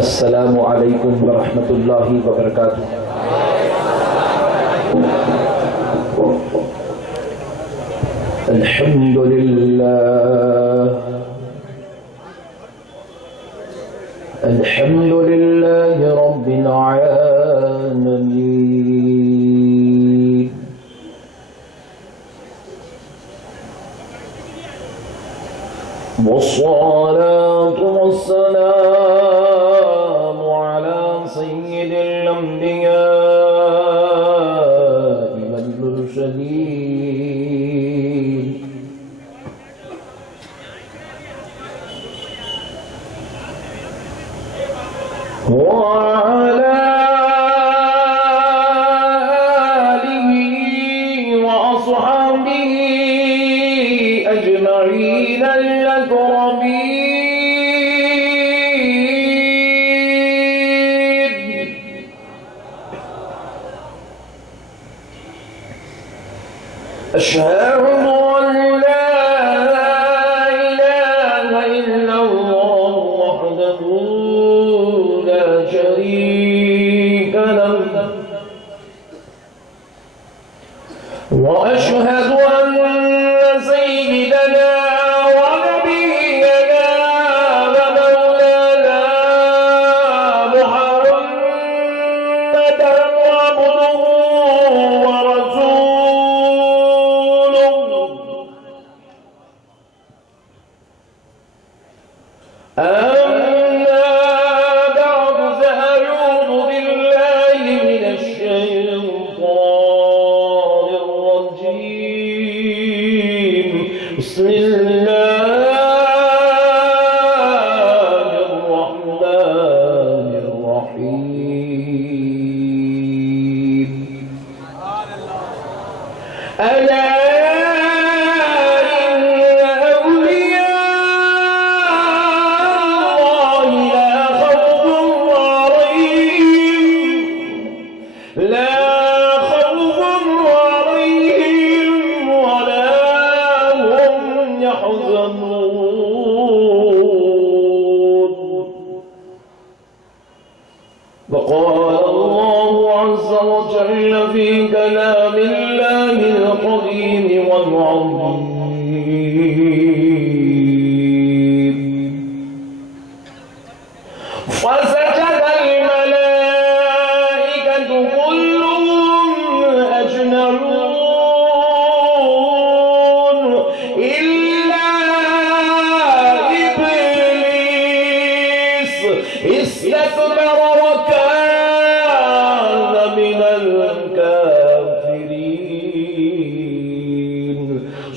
السلام علیکم ورحمۃ اللہ وبرکاتہ۔ الحمد للہ رب العالمین، والصلاة والسلام على سيد الأنبياء والمرسلين، وعلى آله وأصحابه أجمعين الأكرمين. أشهد أن لا إله إلا الله وحده لا شريك له، وأشهد أن سيدنا ونبينا ومولانا محمدا عبده ورسوله. أما بعد، فأعوذ بالله من الشيطان الرجيم. بسم الله الرحمن الرحيم. ألا إن أولياء لا خوف عليهم ولا هم يحزنون. وقال الله عز وجل في كلام الله القديم والعظيم: فسجد الملائكة كلهم أجمعون إلا إبليس استكبر وكان من الكافرين.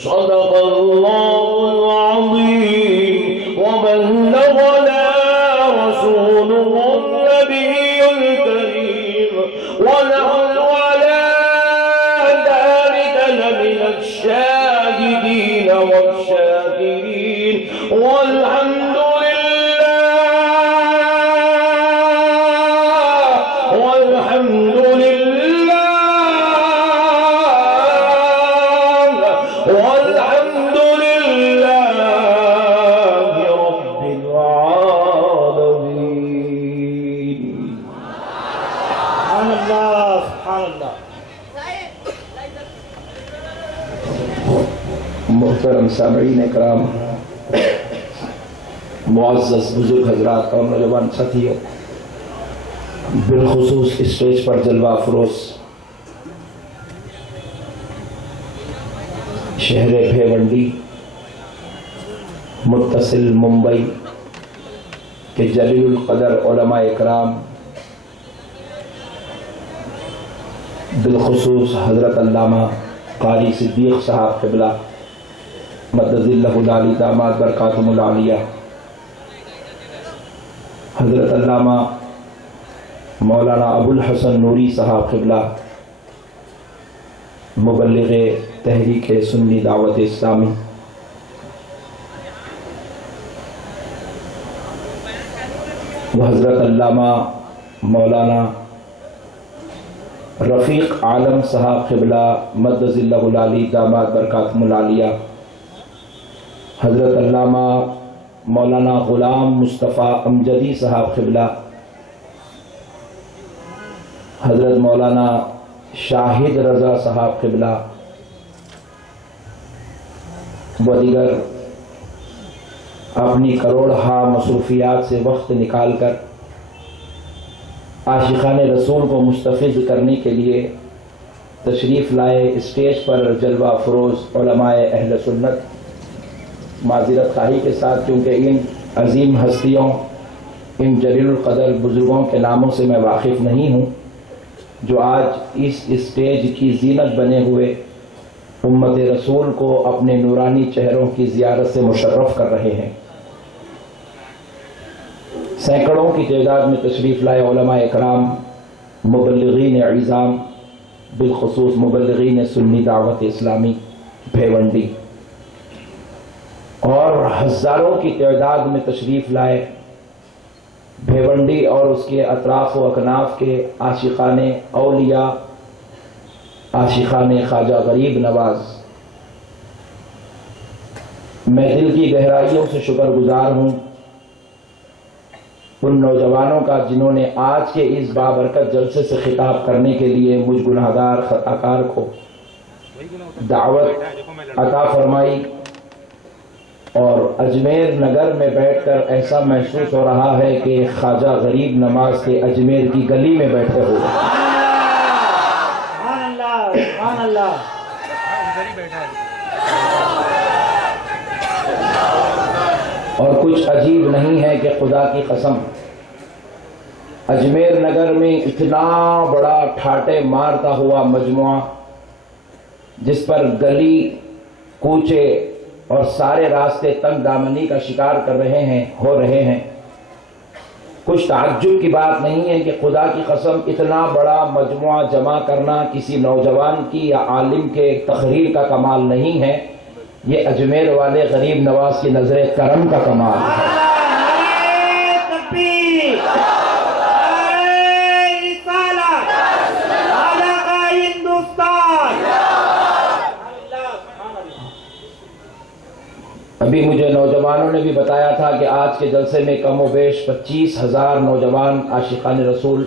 صدق الله العظيم، وبلغنا رسوله النبي الكريم، ونحن على ذلك لمن الشاهدين والشاكرين، والحمد لله، والحمد لله، والحمد لله رب العالمين. سبحان اللہ، سبحان اللہ. محترم سامعین اکرام، معزز بزرگ حضرات اور نوجوان ساتھیوں، بالخصوص اسٹیج پر جلوہ افروز شہر بھیونڈی متصل ممبئی کے جلیل القدر علماء اکرام، بالخصوص حضرت علامہ قاری صدیق صاحب قبلہ مدد اللہ العالی داماد برکاتہم العالیہ، حضرت علامہ مولانا ابو الحسن نوری صاحب قبلہ مبلغ تحریک سنی دعوت اسلامی، وحضرت علامہ مولانا رفیق عالم صاحب قبلہ مدد اللہ العالی داماد برکاتہم العالیہ، حضرت علامہ مولانا غلام مصطفیٰ امجدی صاحب قبلہ حضرت مولانا شاہد رضا صاحب قبلہ و دیگر اپنی کروڑہا مصروفیات سے وقت نکال کر عاشقان رسول کو مستفز کرنے کے لیے تشریف لائے اسٹیج پر جلوہ افروز علماء اہل سنت، معذرت خواہی کے ساتھ کیونکہ ان عظیم ہستیوں، ان جلیل القدر بزرگوں کے ناموں سے میں واقف نہیں ہوں جو آج اس اسٹیج کی زینت بنے ہوئے امت رسول کو اپنے نورانی چہروں کی زیارت سے مشرف کر رہے ہیں۔ سینکڑوں کی تعداد میں تشریف لائے علماء اکرام، مبلغین عظام، بالخصوص مبلغین سنی دعوت اسلامی بھیونڈی، اور ہزاروں کی تعداد میں تشریف لائے بھیونڈی اور اس کے اطراف و اکناف کے عاشقان اولیاء، عاشقان خواجہ غریب نواز۔ میں دل کی گہرائیوں سے شکر گزار ہوں ان نوجوانوں کا جنہوں نے آج کے اس بابرکت جلسے سے خطاب کرنے کے لیے مجھ گناہگار خطاکار کو دعوت عطا فرمائی، اور اجمیر نگر میں بیٹھ کر ایسا محسوس ہو رہا ہے کہ خواجہ غریب نواز کے اجمیر کی گلی میں بیٹھے ہوئے۔ سبحان اللہ، سبحان اللہ۔ اور کچھ عجیب نہیں ہے کہ خدا کی قسم اجمیر نگر میں اتنا بڑا ٹھاٹے مارتا ہوا مجموعہ، جس پر گلی کوچے اور سارے راستے تنگ دامنی کا شکار ہو رہے ہیں، کچھ تعجب کی بات نہیں ہے کہ خدا کی قسم اتنا بڑا مجموعہ جمع کرنا کسی نوجوان کی یا عالم کے تقریر کا کمال نہیں ہے، یہ اجمیر والے غریب نواز کی نظر کرم کا کمال ہے۔ ابھی مجھے نوجوانوں نے بھی بتایا تھا کہ آج کے جلسے میں کم و بیش 25,000 نوجوان عاشقان رسول،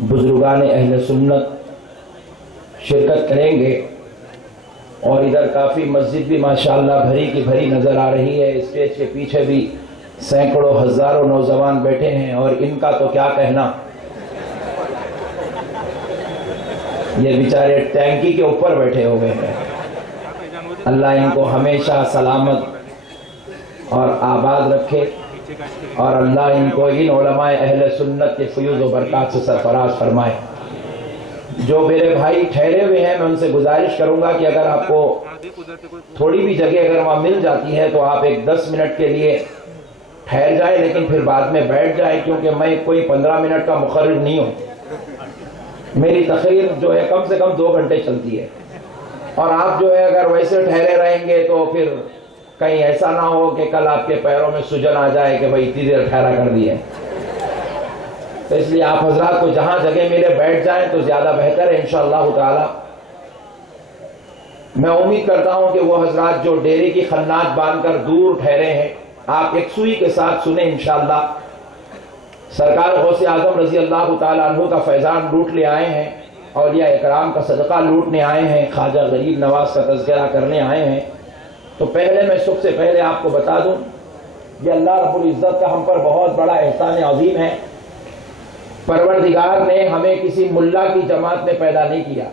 بزرگان اہل سنت شرکت کریں گے، اور ادھر کافی مسجد بھی ماشاءاللہ بھری کی بھری نظر آ رہی ہے۔ اسٹیج کے پیچھے بھی سینکڑوں ہزاروں نوجوان بیٹھے ہیں، اور ان کا تو کیا کہنا، یہ بیچارے ٹینکی کے اوپر بیٹھے ہوئے ہیں۔ اللہ ان کو ہمیشہ سلامت اور آباد رکھے، اور اللہ ان کو ان علماء اہل سنت کے فیوز و برکات سے سرفراز فرمائے۔ جو میرے بھائی ٹھہرے ہوئے ہیں میں ان سے گزارش کروں گا کہ اگر آپ کو تھوڑی بھی جگہ اگر وہاں مل جاتی ہے تو آپ ایک 10 منٹ کے لیے ٹھہر جائیں، لیکن پھر بعد میں بیٹھ جائیں، کیونکہ میں کوئی 15 منٹ کا مقرر نہیں ہوں۔ میری تقریر جو ہے کم سے کم 2 گھنٹے چلتی ہے، اور آپ جو ہے اگر ویسے ٹھہرے رہیں گے تو پھر کہیں ایسا نہ ہو کہ کل آپ کے پیروں میں سجن آ جائے کہ بھائی اتنی دیر ٹھہرا کر دی ہے۔ تو اس لیے آپ حضرات کو جہاں جگہ ملے بیٹھ جائیں تو زیادہ بہتر ہے انشاءاللہ تعالی۔ میں امید کرتا ہوں کہ وہ حضرات جو ڈیرے کی خنات باندھ کر دور ٹھہرے ہیں، آپ ایک سوئی کے ساتھ سنیں انشاءاللہ۔ سرکار غوث اعظم رضی اللہ تعالیٰ عنہ کا فیضان لوٹ لے آئے ہیں، اولیاء اکرام کا صدقہ لوٹنے آئے ہیں، خواجہ غریب نواز کا تذکرہ کرنے آئے ہیں۔ تو پہلے میں سب سے پہلے آپ کو بتا دوں، یہ اللہ رب العزت کا ہم پر بہت بڑا احسان عظیم ہے۔ پروردگار نے ہمیں کسی ملا کی جماعت میں پیدا نہیں کیا۔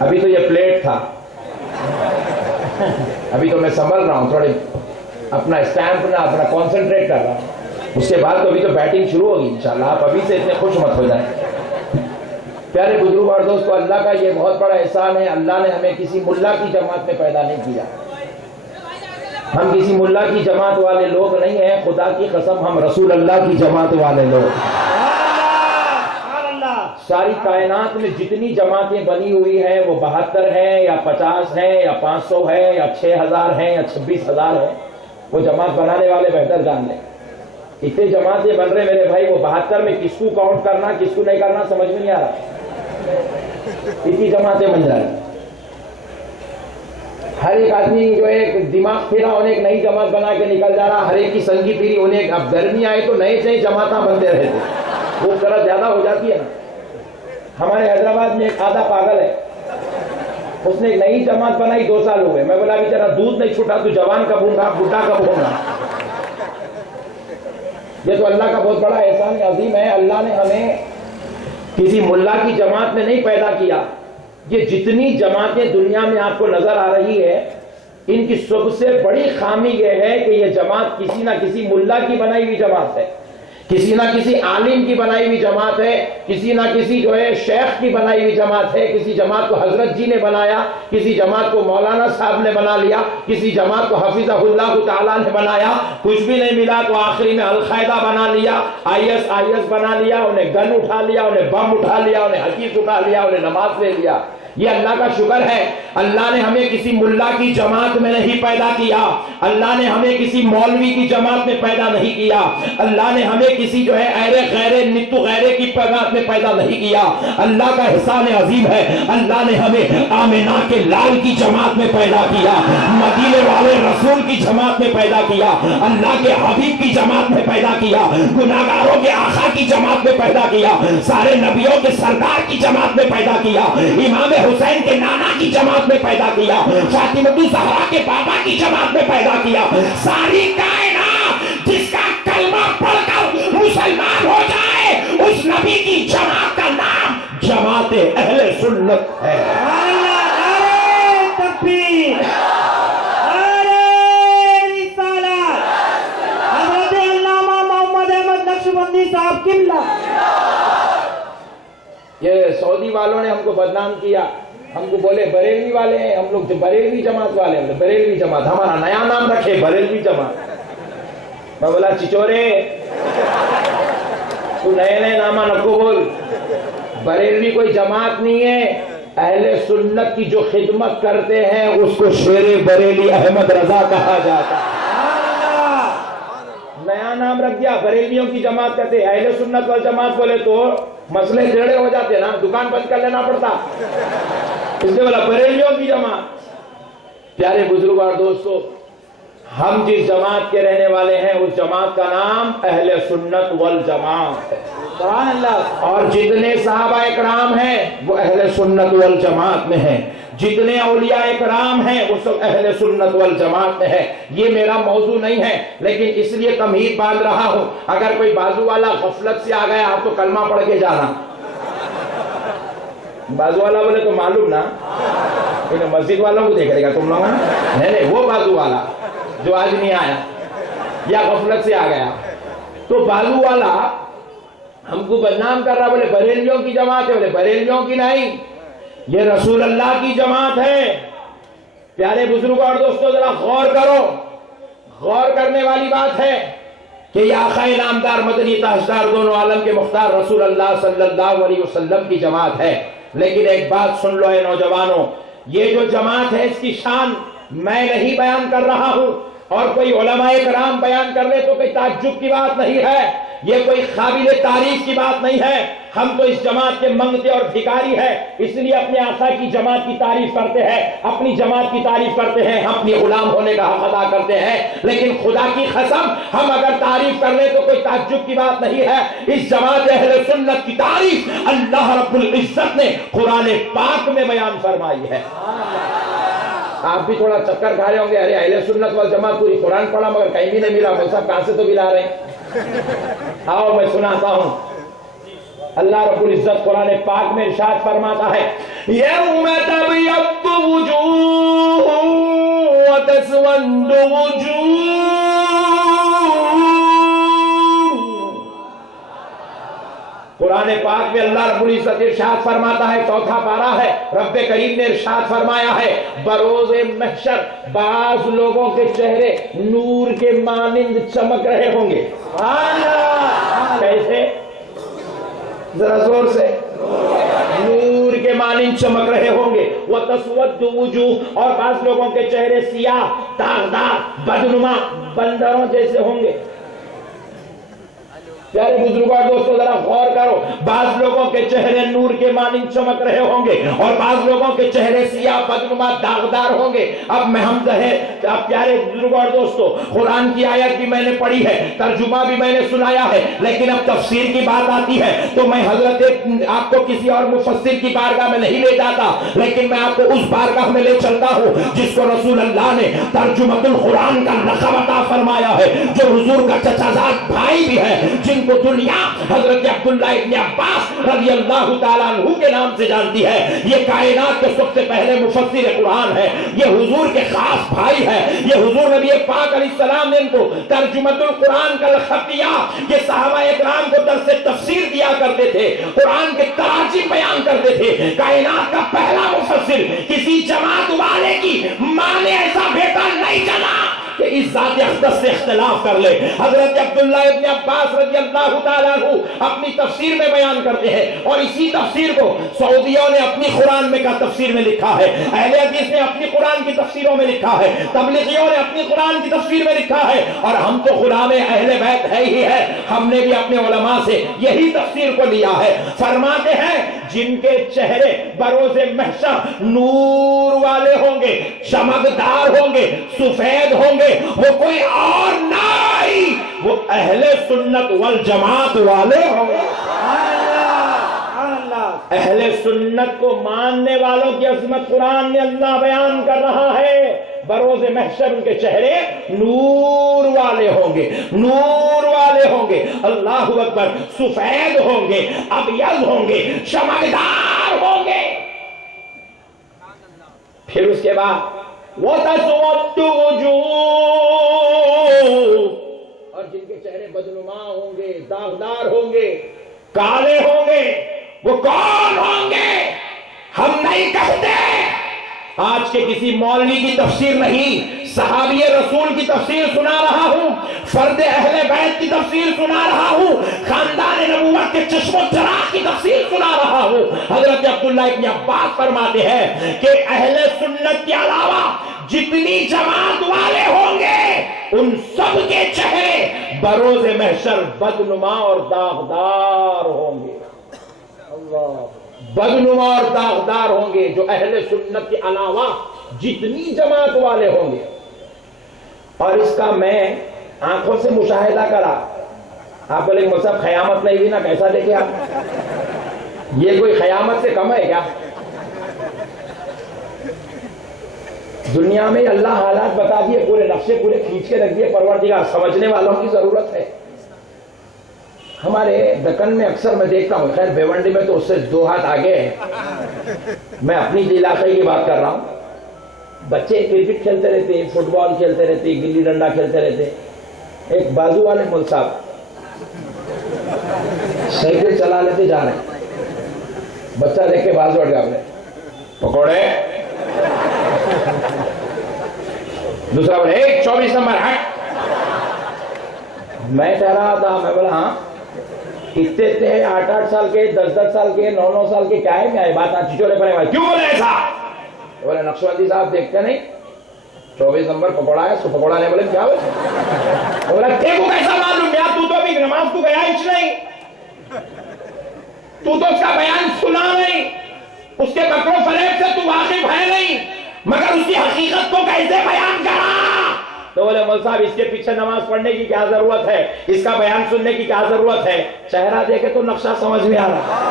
ابھی تو یہ پلیٹ تھا، ابھی تو میں سنبھل رہا ہوں، تھوڑے اپنا اسٹیمپ نہ اپنا کانسنٹریٹ کر رہا ہوں، اس کے بعد تو ابھی تو بیٹنگ شروع ہوگی انشاءاللہ۔ آپ ابھی سے اتنے خوش مت ہو جائیں۔ پیارے بزرگ اور دوستو، اللہ کا یہ بہت بڑا احسان ہے، اللہ نے ہمیں کسی ملا کی جماعت میں پیدا نہیں کیا۔ ہم کسی ملا کی جماعت والے لوگ نہیں ہیں، خدا کی قسم ہم رسول اللہ کی جماعت والے لوگ۔ ساری کائنات میں جتنی جماعتیں بنی ہوئی ہیں وہ 72 ہیں یا 50 ہیں یا 500 ہیں یا 6000 ہیں یا 26000 ہیں، وہ جماعت بنانے والے بہتر جان لیں۔ اتنے جماعتیں بن رہے میرے بھائی، وہ 72 میں کس کو کاؤنٹ کرنا کس کو نہیں کرنا سمجھ میں نہیں آ رہا۔ اتنی جماعتیں بن جائیں، ہر ایک آدمی جو ایک دماغ پھیرا انہیں ایک نئی جماعت بنا کے نکل جا رہا، ہر ایک کی سنگی پیری انہیں اب گرمی آئے تو نئے نئے جماعتیں بنتے رہتے۔ وہ ذرا زیادہ ہو جاتی ہے نا. ہمارے حیدرآباد میں ایک آدھا پاگل ہے, اس نے ایک نئی جماعت بنائی, 2 سال ہوئے. میں بولا ابھی تیرا دودھ نہیں چھوٹا تو جوان کب ہوں گا, بڈھا کب ہوں گا. یہ تو اللہ کا بہت بڑا احسان عظیم ہے. اللہ نے ہمیں کسی ملا کی جماعت میں نہیں پیدا کیا. یہ جتنی جماعتیں دنیا میں آپ کو نظر آ رہی ہے, ان کی سب سے بڑی خامی یہ ہے کہ یہ جماعت کسی نہ کسی ملا کی بنائی ہوئی جماعت ہے, کسی نہ کسی عالم کی بنائی ہوئی جماعت ہے, کسی نہ کسی جو ہے شیخ کی بنائی ہوئی جماعت ہے. کسی جماعت کو حضرت جی نے بنایا, کسی جماعت کو مولانا صاحب نے بنا لیا, کسی جماعت کو حفظہ اللہ تعالیٰ نے بنایا. کچھ بھی نہیں ملا تو آخری میں القاعدہ بنا لیا, IS بنا لیا, انہیں گن اٹھا لیا, انہیں بم اٹھا لیا, انہیں حدیث اٹھا لیا, انہیں نماز لے لیا. یہ اللہ کا شکر ہے, اللہ نے ہمیں کسی ملا کی جماعت میں نہیں پیدا کیا, اللہ نے ہمیں کسی مولوی کی جماعت میں پیدا نہیں کیا, اللہ نے ہمیں کسی جو ہے ایرے غیرے نتو غیرے کی جماعت میں پیدا نہیں کیا. اللہ کا احسان عظیم ہے, اللہ نے ہمیں آمنہ کے لال کی جماعت میں پیدا کیا, مدینے والے رسول کی جماعت میں پیدا کیا, اللہ کے حبیب کی جماعت میں پیدا کیا, گناہگاروں کے آقا کی جماعت میں پیدا کیا, سارے نبیوں کے سردار کی جماعت میں پیدا کیا, امام حسین کے نانا کی جماعت میں پیدا کیا, فاطمہ الزہرا کے بابا کی جماعت میں پیدا کیا. ساری کائنات جس کا کلمہ پڑھ کر مسلمان ہو جائے, اس نبی کی جماعت کا نام جماعت اہل سنت ہے. نعرہ تکبیر, نعرہ رسالت, حضرت علامہ محمد احمد نقشبندی صاحب قبلہ. یہ سعودی والوں نے ہم کو بدنام کیا, ہم کو بولے بریلوی والے ہیں, ہم لوگ بریلوی جماعت والے ہیں. بریلوی جماعت, ہمارا نیا نام رکھے بریلوی جماعت. میں بولا چچورے تو نئے نئے نامہ نکو بول, بریلوی کوئی جماعت نہیں ہے. اہل سنت کی جو خدمت کرتے ہیں اس کو شیر بریلی احمد رضا کہا جاتا ہے. نیا نام رکھ دیا, بریلیوں کی جماعت کہتے. اہل سنت والجماعت بولے تو مسئلے ٹیڑھے ہو جاتے نا, دکان بند کر لینا پڑتا. اس نے بولا بریلیوں کی جماعت. پیارے بزرگوں اور دوستو, ہم جس جماعت کے رہنے والے ہیں اس جماعت کا نام اہل سنت والجماعت ہے. سبحان اللہ. اور جتنے صحابہ اکرام ہیں وہ اہل سنت والجماعت میں ہیں, جتنے اولیاء اکرام ہیں وہ سب اہل سنت والجماعت میں ہے. یہ میرا موضوع نہیں ہے, لیکن اس لیے تمہید باندھ رہا ہوں. اگر کوئی بازو والا غفلت سے آ گیا آپ تو کلمہ پڑھ کے جانا. بازو والا بولے تو معلوم نا, مسجد والوں کو دیکھ رہے گا تم لوگ. نہیں, وہ بازو والا جو آج نہیں آیا یا غفلت سے آ گیا. تو بازو والا ہم کو بدنام کر رہا, بولے بریلیوں کی جماعت ہے. بولے بریلیوں کی نہیں, یہ رسول اللہ کی جماعت ہے. پیارے بزرگوں اور دوستوں ذرا غور کرو. غور کرنے والی بات ہے کہ یہ آقا نامدار مدنی تاجدار دونوں عالم کے مختار رسول اللہ صلی اللہ علیہ وسلم کی جماعت ہے. لیکن ایک بات سن لو اے نوجوانوں, یہ جو جماعت ہے اس کی شان میں نہیں بیان کر رہا ہوں, اور کوئی علماء کرام بیان کر لے تو کوئی تعجب کی بات نہیں ہے, یہ کوئی قابل تعریف کی بات نہیں ہے. ہم تو اس جماعت کے منگتے اور بھکاری ہیں, اس لیے اپنے آقا کی جماعت کی تعریف کرتے ہیں, اپنی جماعت کی تعریف کرتے ہیں, ہم اپنی غلام ہونے کا حق ادا کرتے ہیں. لیکن خدا کی قسم ہم اگر تعریف کر لیں تو کوئی تعجب کی بات نہیں ہے. اس جماعت اہل سنت کی تعریف اللہ رب العزت نے قرآن پاک میں بیان فرمائی ہے. آپ بھی تھوڑا چکر کھا رہے ہوں گے, ارے اہل سنت والجماعت پوری قرآن پڑھا مگر کہیں بھی نہیں ملا, وہ سب کہاں سے تو ملا رہے ہیں. آؤ میں سناتا ہوں. اللہ رب العزت قرآن پاک میں ارشاد فرماتا ہے, یوم تبیض وجوہ وتسود وجوہ. قرآن پاک میں اللہ رب العزت ارشاد فرماتا ہے, چوتھا پارہ ہے, رب کریم نے ارشاد فرمایا ہے, بروز محشر بعض لوگوں کے چہرے نور کے مانند چمک رہے ہوں گے. کیسے؟ ذرا زور سے. نور کے مانند چمک رہے ہوں گے. وَتَسْوَدُّ وُجُوهٌ, اور بعض لوگوں کے چہرے سیاہ داغدار بدنما بندروں جیسے ہوں گے. پیارے بزرگوں اور دوستوں ذرا غور کرو، بعض لوگوں کے چہرے نور کے مانند چمک رہے ہوں گے اور بعض لوگوں کے چہرے سیاہ بدنما داغدار ہوں گے۔ اب میں ہم پیارے بزرگوں اور دوستوں، قرآن کی آیت بھی میں نے پڑھی ہے، ترجمہ بھی میں نے سنایا ہے، لیکن اب تفسیر کی بات آتی ہے تو میں حضرت آپ کو کسی اور مفسر کی بارگاہ میں نہیں لے جاتا، لیکن میں آپ کو اس بارگاہ میں لے چلتا ہوں جس کو رسول اللہ نے ترجمۃ القرآن کا لقب عطا فرمایا ہے، جو حضور کا چچا زاد بھائی بھی ہے، جن کو دنیا حضرت عبداللہ ابن عباس رضی اللہ تعالیٰ عنہ کے نام سے جانتی ہے۔ یہ کائنات کے سب سے پہلے مفسر قرآن ہے، یہ حضور کے خاص بھائی ہے، یہ حضور نبی پاک علیہ السلام نے ان کو ترجمۃ القرآن کا لقب دیا۔ یہ صحابہ اکرام کو درس تفسیر دیا کرتے تھے، قرآن کے تراجم بیان کرتے تھے۔ کائنات کا پہلا مفسر کسی جماعت والے کی ماں نے ایسا بیٹا نہیں جنا کہ اس ذات اقدس سے اختلاف کر لے۔ حضرت عبداللہ ابن عباس رضی اللہ تعالیٰ عنہ اپنی تفسیر میں بیان کرتے ہیں، اور اسی تفسیر کو سعودیوں نے اپنی قرآن میں کا تفسیر میں لکھا ہے، اہل حدیث نے اپنی قرآن کی تفسیروں میں لکھا ہے، تبلیغیوں نے اپنی قرآن کی تفسیر میں لکھا ہے، اور ہم تو غلام اہل بیت ہے ہی ہے، ہم نے بھی اپنے علماء سے یہی تفسیر کو لیا ہے۔ فرماتے ہیں جن کے چہرے بروز محشر نور والے ہوں گے، چمکدار ہوں گے، سفید ہوں گے، وہ کوئی اور نہیں، وہ اہل سنت والجماعت والے ہوں گے۔ اہل سنت کو ماننے والوں کی عظمت قرآن میں اللہ بیان کر رہا ہے۔ بروز محشر ان کے چہرے نور والے ہوں گے، نور والے ہوں گے، اللہ اکبر، سفید ہوں گے، ابیض ہوں گے، چمکدار ہوں گے۔ پھر اس کے بعد وَتَسْوَدُّ وُجُوهٌ، اور جن کے چہرے بدنما ہوں گے، داغدار ہوں گے، کالے ہوں گے، وہ کون ہوں گے؟ ہم نہیں کہتے، آج کے کسی مولوی کی تفسیر نہیں، صحابی رسول کی تفسیر سنا رہا ہوں، فرد اہل بیت کی تفسیر سنا رہا ہوں، خاندان نبوت کے چشم و چراغ کی تفسیر سنا رہا ہوں۔ حضرت عبداللہ ابن عباس فرماتے ہیں کہ اہل سنت کے علاوہ جتنی جماعت والے ہوں گے ان سب کے چہرے بروز محشر بدنما اور داغدار ہوں گے۔ اللہ، بدنما اور داغدار ہوں گے جو اہل سنت کے علاوہ جتنی جماعت والے ہوں گے۔ اور اس کا میں آنکھوں سے مشاہدہ کرا۔ آپ بولے مصحف قیامت نہیں ہوئی نا، کیسا دیکھے آپ؟ یہ کوئی قیامت سے کم ہے کیا؟ دنیا میں اللہ حالات بتا دیے، پورے نقشے پورے کھینچ کے رکھ دیے، پروردگار سمجھنے والوں کی ضرورت ہے۔ ہمارے دکن میں اکثر میں دیکھتا ہوں، خیر بھیونڈی میں تو اس سے 2 ہاتھ آگے ہے، میں اپنی علاقے کی بات کر رہا ہوں، بچے کرکٹ کھیلتے رہتے، فٹ بال کھیلتے رہتے، گلی ڈنڈا کھیلتے رہتے۔ ایک بازو والے مول صاحب سائیکل چلا لیتے جا رہے ہیں، بچہ دیکھ کے بازو اٹھ گیا، بولے پکوڑے، دوسرا بولے 24 نمبر ہٹ۔ میں کہہ رہا تھا، میں بولا ہاں اتنے 8 سال کے، 10 سال کے، 9 سال کے، کیا ہے کیا ہے بات؟ چچورے پڑے والے کیوں بولے ایسا؟ بولے نقشبندی صاحب دیکھتے نہیں 24 نمبر پکوڑا ہے، اس کو پکوڑا نہیں بولے کیا بولے؟ بولا تیرے کو کیسا معلوم یار، تو ابھی نماز کو گیا ہی نہیں، تو اس کا بیان سنا نہیں، اس کے مکر و فریب سے تو واقف ہے نہیں، مگر اس کی حقیقت کو کیسے بیان کرا؟ تو بولے مول صاحب اس کے پیچھے نماز پڑھنے کی کیا ضرورت ہے، اس کا بیان سننے کی کیا ضرورت ہے؟ چہرہ دیکھے تو نقشہ سمجھ میں آ رہا ہے،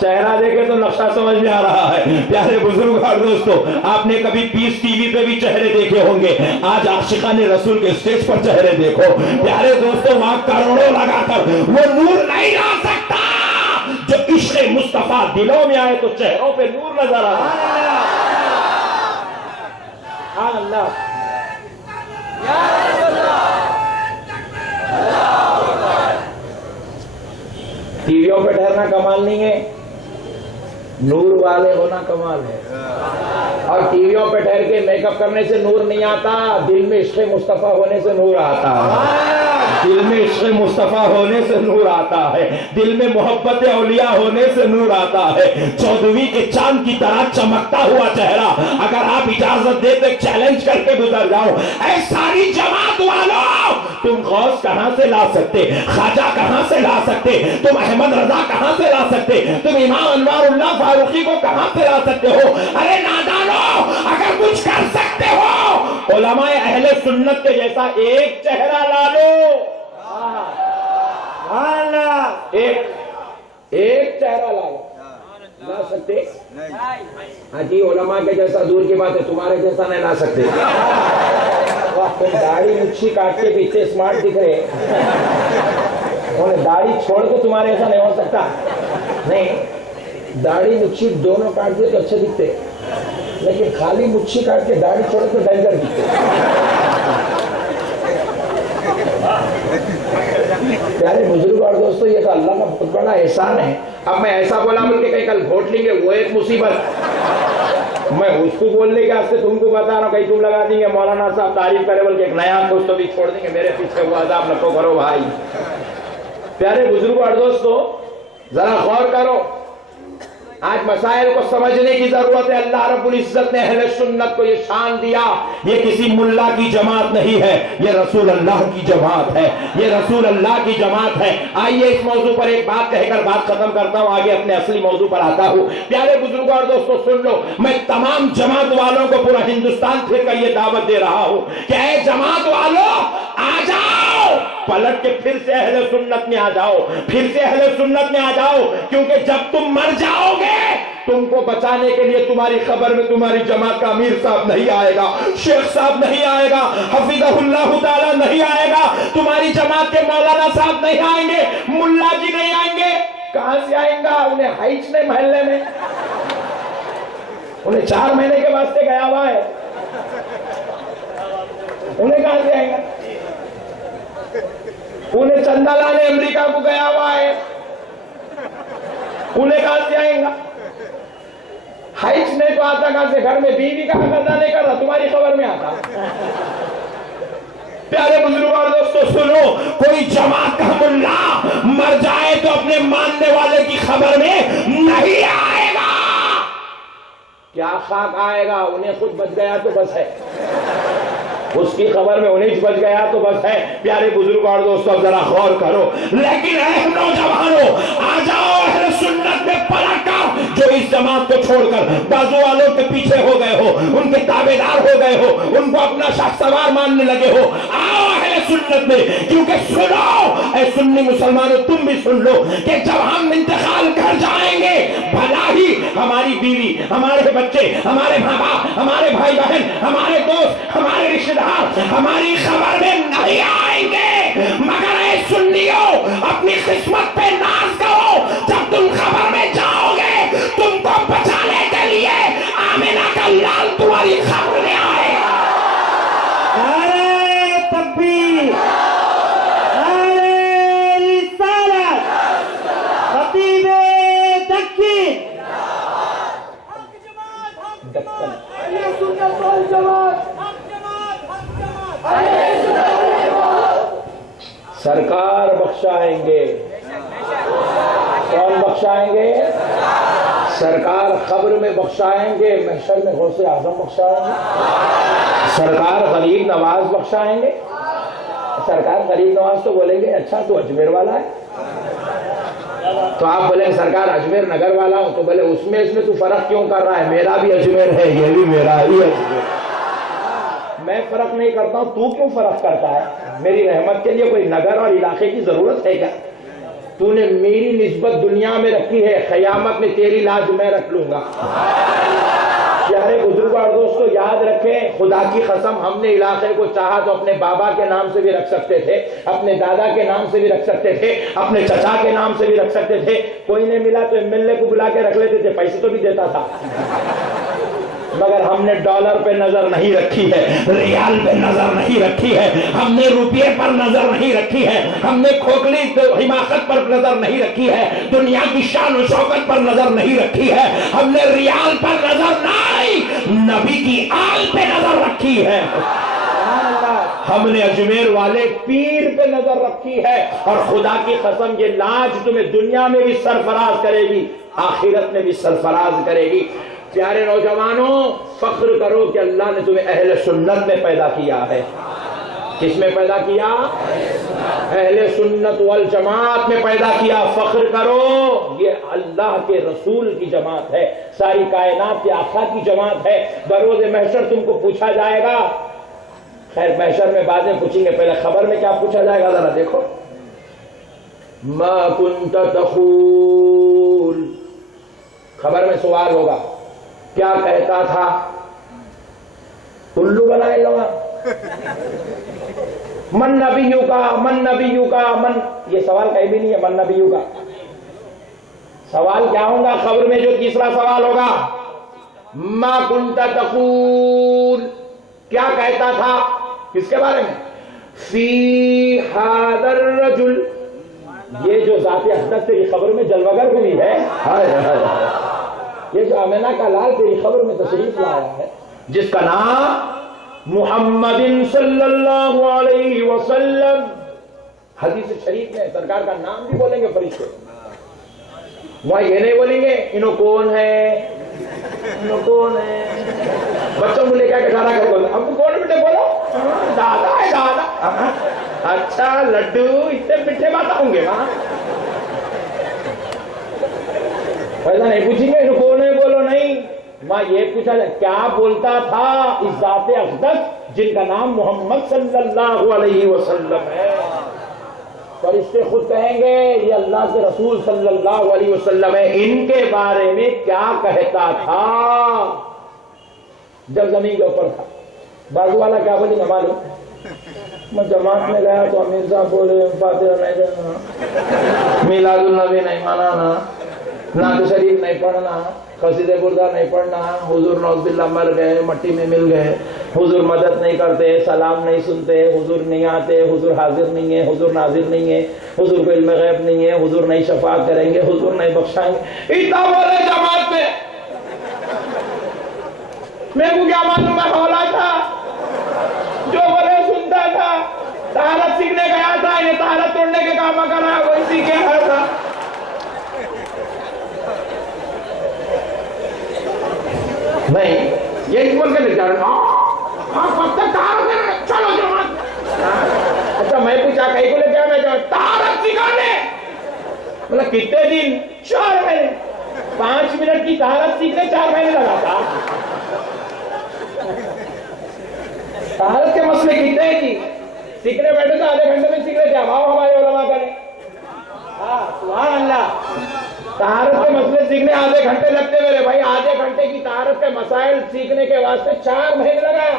چہرہ دیکھے تو نقشہ سمجھ میں آ رہا ہے۔ پیارے بزرگ اور دوستو، آپ نے کبھی پیس ٹی وی پہ بھی چہرے دیکھے ہوں گے، آج عاشقان رسول کے اسٹیج پر چہرے دیکھو۔ پیارے دوستو، وہاں کروڑوں لگا کر وہ نور نہیں لا سکتا جو عشق مصطفیٰ دلوں میں آئے تو چہروں پہ نور نظر آ رہا ہے۔ اللہ ٹی ویوں پہ ٹھہرنا کمال نہیں ہے، نور والے ہونا کمال ہے۔ اور ٹی ویوں پہ ٹھہر کے میک اپ کرنے سے نور نہیں آتا، دل میں عشق مصطفیٰ ہونے سے نور آتا ہے، دل میں عشق مصطفیٰ ہونے سے نور آتا ہے، دل میں محبت اولیاء ہونے سے نور آتا ہے۔ 14ویں کے چاند کی طرح چمکتا ہوا چہرہ، اگر آپ اجازت دے تو چیلنج کر کے گزر جاؤ، اے ساری جماعت والوں، تم غوث غوث کہاں سے لا سکتے, خواجہ کہاں سے لا سکتے, تم احمد رضا کہاں سے لا سکتے, تم امام انوار اللہ فاروقی کو کہاں سے لا سکتے ہو؟ ارے نادانو, اگر کچھ کر سکتے ہو علماء اہل سنت کے جیسا ایک چہرہ لا لو. ایک چہرہ لا لو. لا سکتے؟ ہاں جی, علماء کے جیسا دور کی بات ہے, تمہارے جیسا نہیں لا سکتے. تم داڑھی مچھی کاٹ کے پیچھے اسمارٹ دکھ رہے, داڑھی چھوڑ کے تمہارے ایسا نہیں ہو سکتا. نہیں, داڑھی مچھی دونوں کاٹ دے تو اچھے دکھتے, لیکن خالی مچھی کاٹ کے داڑھی چھوڑ کے ڈینجر دکھتے. پیارے بزرگ اور دوستو, یہ تو اللہ کا بہت بڑا احسان ہے. اب میں ایسا بولا بول کے کہیں کل ووٹ لیں گے, وہ ایک مصیبت. میں اس کو بولنے کے واسطے تم کو بتا رہا ہوں, کہیں تم لگا دیں گے مولانا صاحب تعریف کرے بول کے ایک نیا دوست بھی چھوڑ دیں گے, میرے پیچھے وہ عذاب نہ کرو بھائی. پیارے بزرگ اور دوستو, ذرا غور کرو, آج مسائل کو سمجھنے کی ضرورت ہے. اللہ رب العزت نے اہل سنت کو یہ شان دیا, یہ کسی ملا کی جماعت نہیں ہے, یہ رسول اللہ کی جماعت ہے, یہ رسول اللہ کی جماعت ہے. آئیے اس موضوع پر ایک بات کہہ کر بات ختم کرتا ہوں, آگے اپنے اصلی موضوع پر آتا ہوں. پیارے بزرگوں اور دوستوں سن لو, میں تمام جماعت والوں کو پورا ہندوستان پھر کر یہ دعوت دے رہا ہوں کہ اے جماعت والوں آ جاؤ, پلٹ کے پھر سے اہل سنت میں آ جاؤ, پھر سے اہل سنت میں آ جاؤ. کیونکہ جب تم مر جاؤ گے, تم کو بچانے کے لیے تمہاری خبر میں تمہاری جماعت کا امیر صاحب نہیں آئے گا, شیخ صاحب نہیں آئے گا, حفظہ اللہ تعالی نہیں آئے گا, تمہاری جماعت کے مولانا صاحب نہیں آئیں گے, ملا جی نہیں آئیں گے. کہاں سے آئیں گا؟ انہیں ہائچ نہیں محلے میں, انہیں 4 مہینے کے واسطے گیا ہوا ہے, انہیں کہاں سے آئیں گا؟ انہیں چندہ لانے امریکہ کو گیا ہوا ہے, انہیں کہاں سے آئیں گا؟ ہائچ نہیں تو آتا کہاں سے؟ گھر میں بیوی کا خزانہ نہیں کر رہا, تمہاری خبر میں آتا. پیارے بزرگوں اور دوستو سنو, کوئی جماعت کا ملا مر جائے تو اپنے ماننے والے کی خبر میں نہیں آئے گا. کیا خاک آئے گا؟ انہیں خود بچ گیا تو بس ہے, اس کی خبر میں انہیں بچ گیا تو بس ہے. پیارے بزرگ اور دوستو ذرا غور کرو. لیکن اے نوجوانوں, آ جاؤ اہل سنت میں پلٹ کر, جو اس جماعت کو چھوڑ کر بازو والوں کے پیچھے ہو گئے ہو, ان کے تابعدار ہو گئے ہو, ان کو اپنا شاہ سوار ماننے لگے ہو, آؤ اہل سنت میں. کیونکہ سنو اے سنی مسلمانوں, تم بھی سن لو کہ جب ہم انتقال کر جائیں گے, بھلا ہی ہماری بیوی, ہمارے بچے, ہمارے ماں باپ, ہمارے بھائی بہن, ہمارے دوست, ہمارے رشتہ دار ہماری خبر میں نہیں آئیں گے. مگر اے سنیوں, اپنی قسمت پہ ناز کرو, جب تم خبر میں جاؤ گے, تم کو بچانے کے لیے آمینہ کا لال تمہاری خبر میں آئے گا. نعرہ تکبیر, نعرہ رسالت, خطیب دکن, سرکار بخشائیں گے. کون بخشائیں گے؟ سرکار قبر میں بخشائیں گے, محشر میں غوث اعظم بخشائیں گے. سرکار غریب نواز بخشائیں گے. سرکار غریب نواز تو بولیں گے اچھا تو اجمیر والا ہے, تو آپ بولیں سرکار اجمیر نگر والا ہوں, تو بولے اس میں تو فرق کیوں کر رہا ہے, میرا بھی اجمیر ہے, یہ بھی میرا ہی اجمیر. میں فرق نہیں کرتا ہوں, تو کیوں فرق کرتا ہے؟ میری رحمت کے لیے کوئی نگر اور علاقے کی ضرورت ہے کیا؟ تو نے میری نسبت دنیا میں رکھی ہے, قیامت میں تیری لاج میں رکھ لوں گا. پیارے بزرگ اور دوستو یاد رکھیں, خدا کی قسم ہم نے علاقے کو چاہا تو اپنے بابا کے نام سے بھی رکھ سکتے تھے, اپنے دادا کے نام سے بھی رکھ سکتے تھے, اپنے چچا کے نام سے بھی رکھ سکتے تھے. کوئی نہیں ملا تو MLA کو بلا کے رکھ لیتے تھے, پیسے تو بھی دیتا تھا. مگر ہم نے ڈالر پہ نظر نہیں رکھی ہے, ریال پہ نظر نہیں رکھی ہے, ہم نے روپیے پر نظر نہیں رکھی ہے, ہم نے کھوکھلی حماقت پر نظر نہیں رکھی ہے, دنیا کی شان و شوکت پر نظر نہیں رکھی ہے, ہم نے ریال پر نظر نہیں, نبی کی آل پہ نظر رکھی ہے. ہم نے اجمیر والے پیر پہ نظر رکھی ہے, اور خدا کی قسم یہ لاج تمہیں دنیا میں بھی سرفراز کرے گی, آخرت میں بھی سرفراز کرے گی. پیارے نوجوانوں, فخر کرو کہ اللہ نے تمہیں اہل سنت میں پیدا کیا ہے. کس میں پیدا کیا؟ اہل سنت والجماعت میں پیدا کیا. فخر کرو یہ اللہ کے رسول کی جماعت ہے, ساری کائنات کے آقا کی جماعت ہے. بروز محشر تم کو پوچھا جائے گا. خیر محشر میں باتیں پوچھیں گے, پہلے خبر میں کیا پوچھا جائے گا ذرا دیکھو. ما کنت تقول, خبر میں سوال ہوگا کیا کہتا تھا. الو بنائے لوگ من نبیو کا من نبیو کا من, یہ سوال کہیں بھی نہیں ہے من نبیو کا. سوال کیا ہوگا خبر میں؟ جو تیسرا سوال ہوگا ما کنت تقول, کیا کہتا تھا کس کے بارے میں؟ فی ھذا الرجل, یہ جو ذات اقدس تیری خبر میں جلوگر ہوئی ہے, یہ جو آمنہ کا لال تیری خبر میں تشریف لایا ہے, جس کا نام محمد صلی اللہ علیہ وسلم. حدیث شریف میں سرکار کا نام بھی بولیں گے فرشتے, وہاں یہ نہیں بولیں گے انہوں کون ہے, انہوں کون ہے. بچوں کو لے کے اشارہ کر بولو اب کون بیٹے بولو, دادا ہے دادا. اچھا لڈو اتنے میٹھے بات ہوں گے وہاں, ایسا نہیں پوچھیں گے انہوں کون ہے بولو, نہیں. ماں یہ پوچھا جائے کیا بولتا تھا اس ذات اقدس جن کا نام محمد صلی اللہ علیہ وسلم ہے. فرشتے خود کہیں گے یہ اللہ کے رسول صلی اللہ علیہ وسلم ہے, ان کے بارے میں کیا کہتا تھا جب زمین کے اوپر تھا. بازو والا کیا بولے گا معلوم؟ میں جماعت میں گیا تو امیر صاحب بولے فاتحہ نہیں دینا, میلاد النبی نہیں منانا, نعت شریف نہیں پڑھنا, قصید بردہ نہیں پڑھنا, حضور نعوذ باللہ مر گئے مٹی میں مل گئے, حضور مدد نہیں کرتے, سلام نہیں سنتے, حضور نہیں آتے, حضور حاضر نہیں ہے, حضور ناظر نہیں ہے, حضور کو علم غیب نہیں ہے, حضور نہیں شفاعت کریں گے, حضور نہیں بخشائیں گے. اتنا بولے جماعت میں, میں کو کیا معلوم ہے مولا تھا جو بولے سنتا تھا. طہارت سیکھنے گیا تھا, انہیں طہارت توڑنے کے کام کرا, وہی سیکھے ہر تھا. نہیں یہ بول کے نہیں جا رہا چلو جماعت. اچھا میں پوچھا کہیں کو لے کیا میں جاؤں طہارت سکھانے, مطلب کتنے دن؟ 4 مہینے. 5 منٹ کی طہارت سیکھنے 4 مہینے لگا تھا. طہارت کے مسئلے کتنے تھی, سیکھنے بیٹھے تو آدھے گھنٹے میں سیکھ رہے تھے. اب آؤ ہمارے علماء کریں. سبحان اللہ. طہارت کے مسئلے سیکھنے آدھے گھنٹے لگتے میرے بھائی, آدھے گھنٹے کی طہارت کے مسائل سیکھنے کے واسطے 4 مہینے لگایا.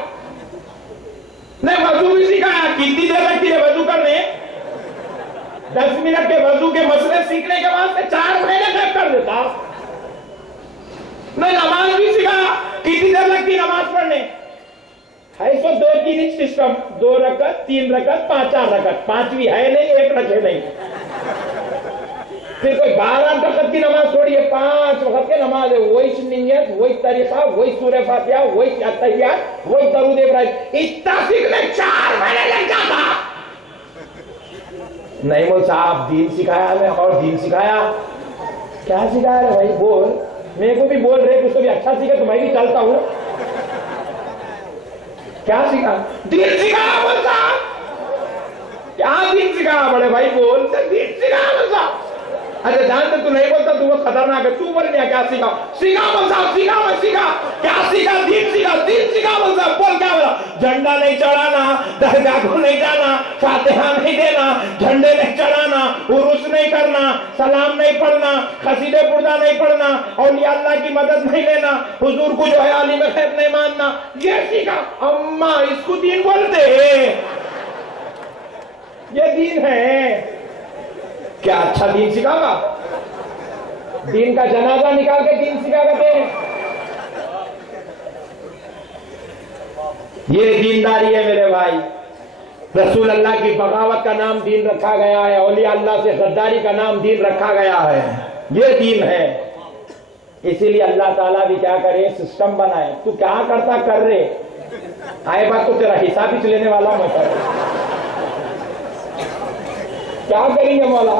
نہیں وضو بھی سکھایا, کتنی دیر لگتی ہے وضو کرنے؟ 10 منٹ کے وضو کے مسئلے سیکھنے کے واسطے 4 مہینے تک کر دیتا. نہیں نماز بھی سکھایا, کتنی دیر لگتی نماز پڑھنے؟ ہے سو 2-3 سسٹم, 2 رکعت 3 رکعت 5-4 رکعت, 5ویں ہے نہیں, 1 رکعت نہیں. پھر کوئی 12 رکعت کی نماز تھوڑی ہے, 5 وقت کی نماز ہے, وہی نیت, وہی طریقہ, وہی سورہ فاتحہ, وہی تحیات, وہی درود ابراہیم. اتنا سیکھنے 4 مہینے لگ جاتا. نہیں مول صاحب دین سکھایا ہمیں, اور دین سکھایا. کیا سکھایا رہے بھائی بول, میرے کو بھی بول رہے, کچھ تو بھی اچھا سیکھے تو میں بھی چلتا ہوں. کیا سکھا؟ دین سکھایا مول صاحب. کیا دین سکھایا بڑے بھائی بول, دین سکھایا مول صاحب. اچھا جانتے تو نہیں بولتا تو وہ خطرناک ہے, تو بول رہے کیا سیکھا؟ سیکھا مول صاحب, سیکھا میں سیکھا. کیا سیکھا؟ دین سیکھا. دین سیکھا مول صاحب. بول کیا بولا؟ جھنڈا نہیں چڑھانا, درگاہ کو نہیں جانا, فاتحہ نہیں دینا, جھنڈے نہیں چڑھانا, عرس نہیں کرنا, سلام نہیں پڑھنا, قصید بردہ نہیں پڑھنا, اولیاء اللہ کی مدد نہیں لینا, حضور کو جو ہے عالم غیب نہیں ماننا. یہ سیکھا. اماں اس کو دین بولتے ہیں, یہ دین ہے. کیا اچھا دین سکھا گا؟ دین کا جنازہ نکال کے دین سکھا کرتے ہیں. یہ دینداری ہے میرے بھائی. رسول اللہ کی بغاوت کا نام دین رکھا گیا ہے, اولیاء اللہ سے غداری کا نام دین رکھا گیا ہے. یہ دین ہے. اسی لیے اللہ تعالیٰ بھی کیا کرے, سسٹم بنائے. تو کیا کرتا کر رہے, آئے بات تو تیرا حساب ہی لینے والا ہوں میں. کیا کریں گے مولا؟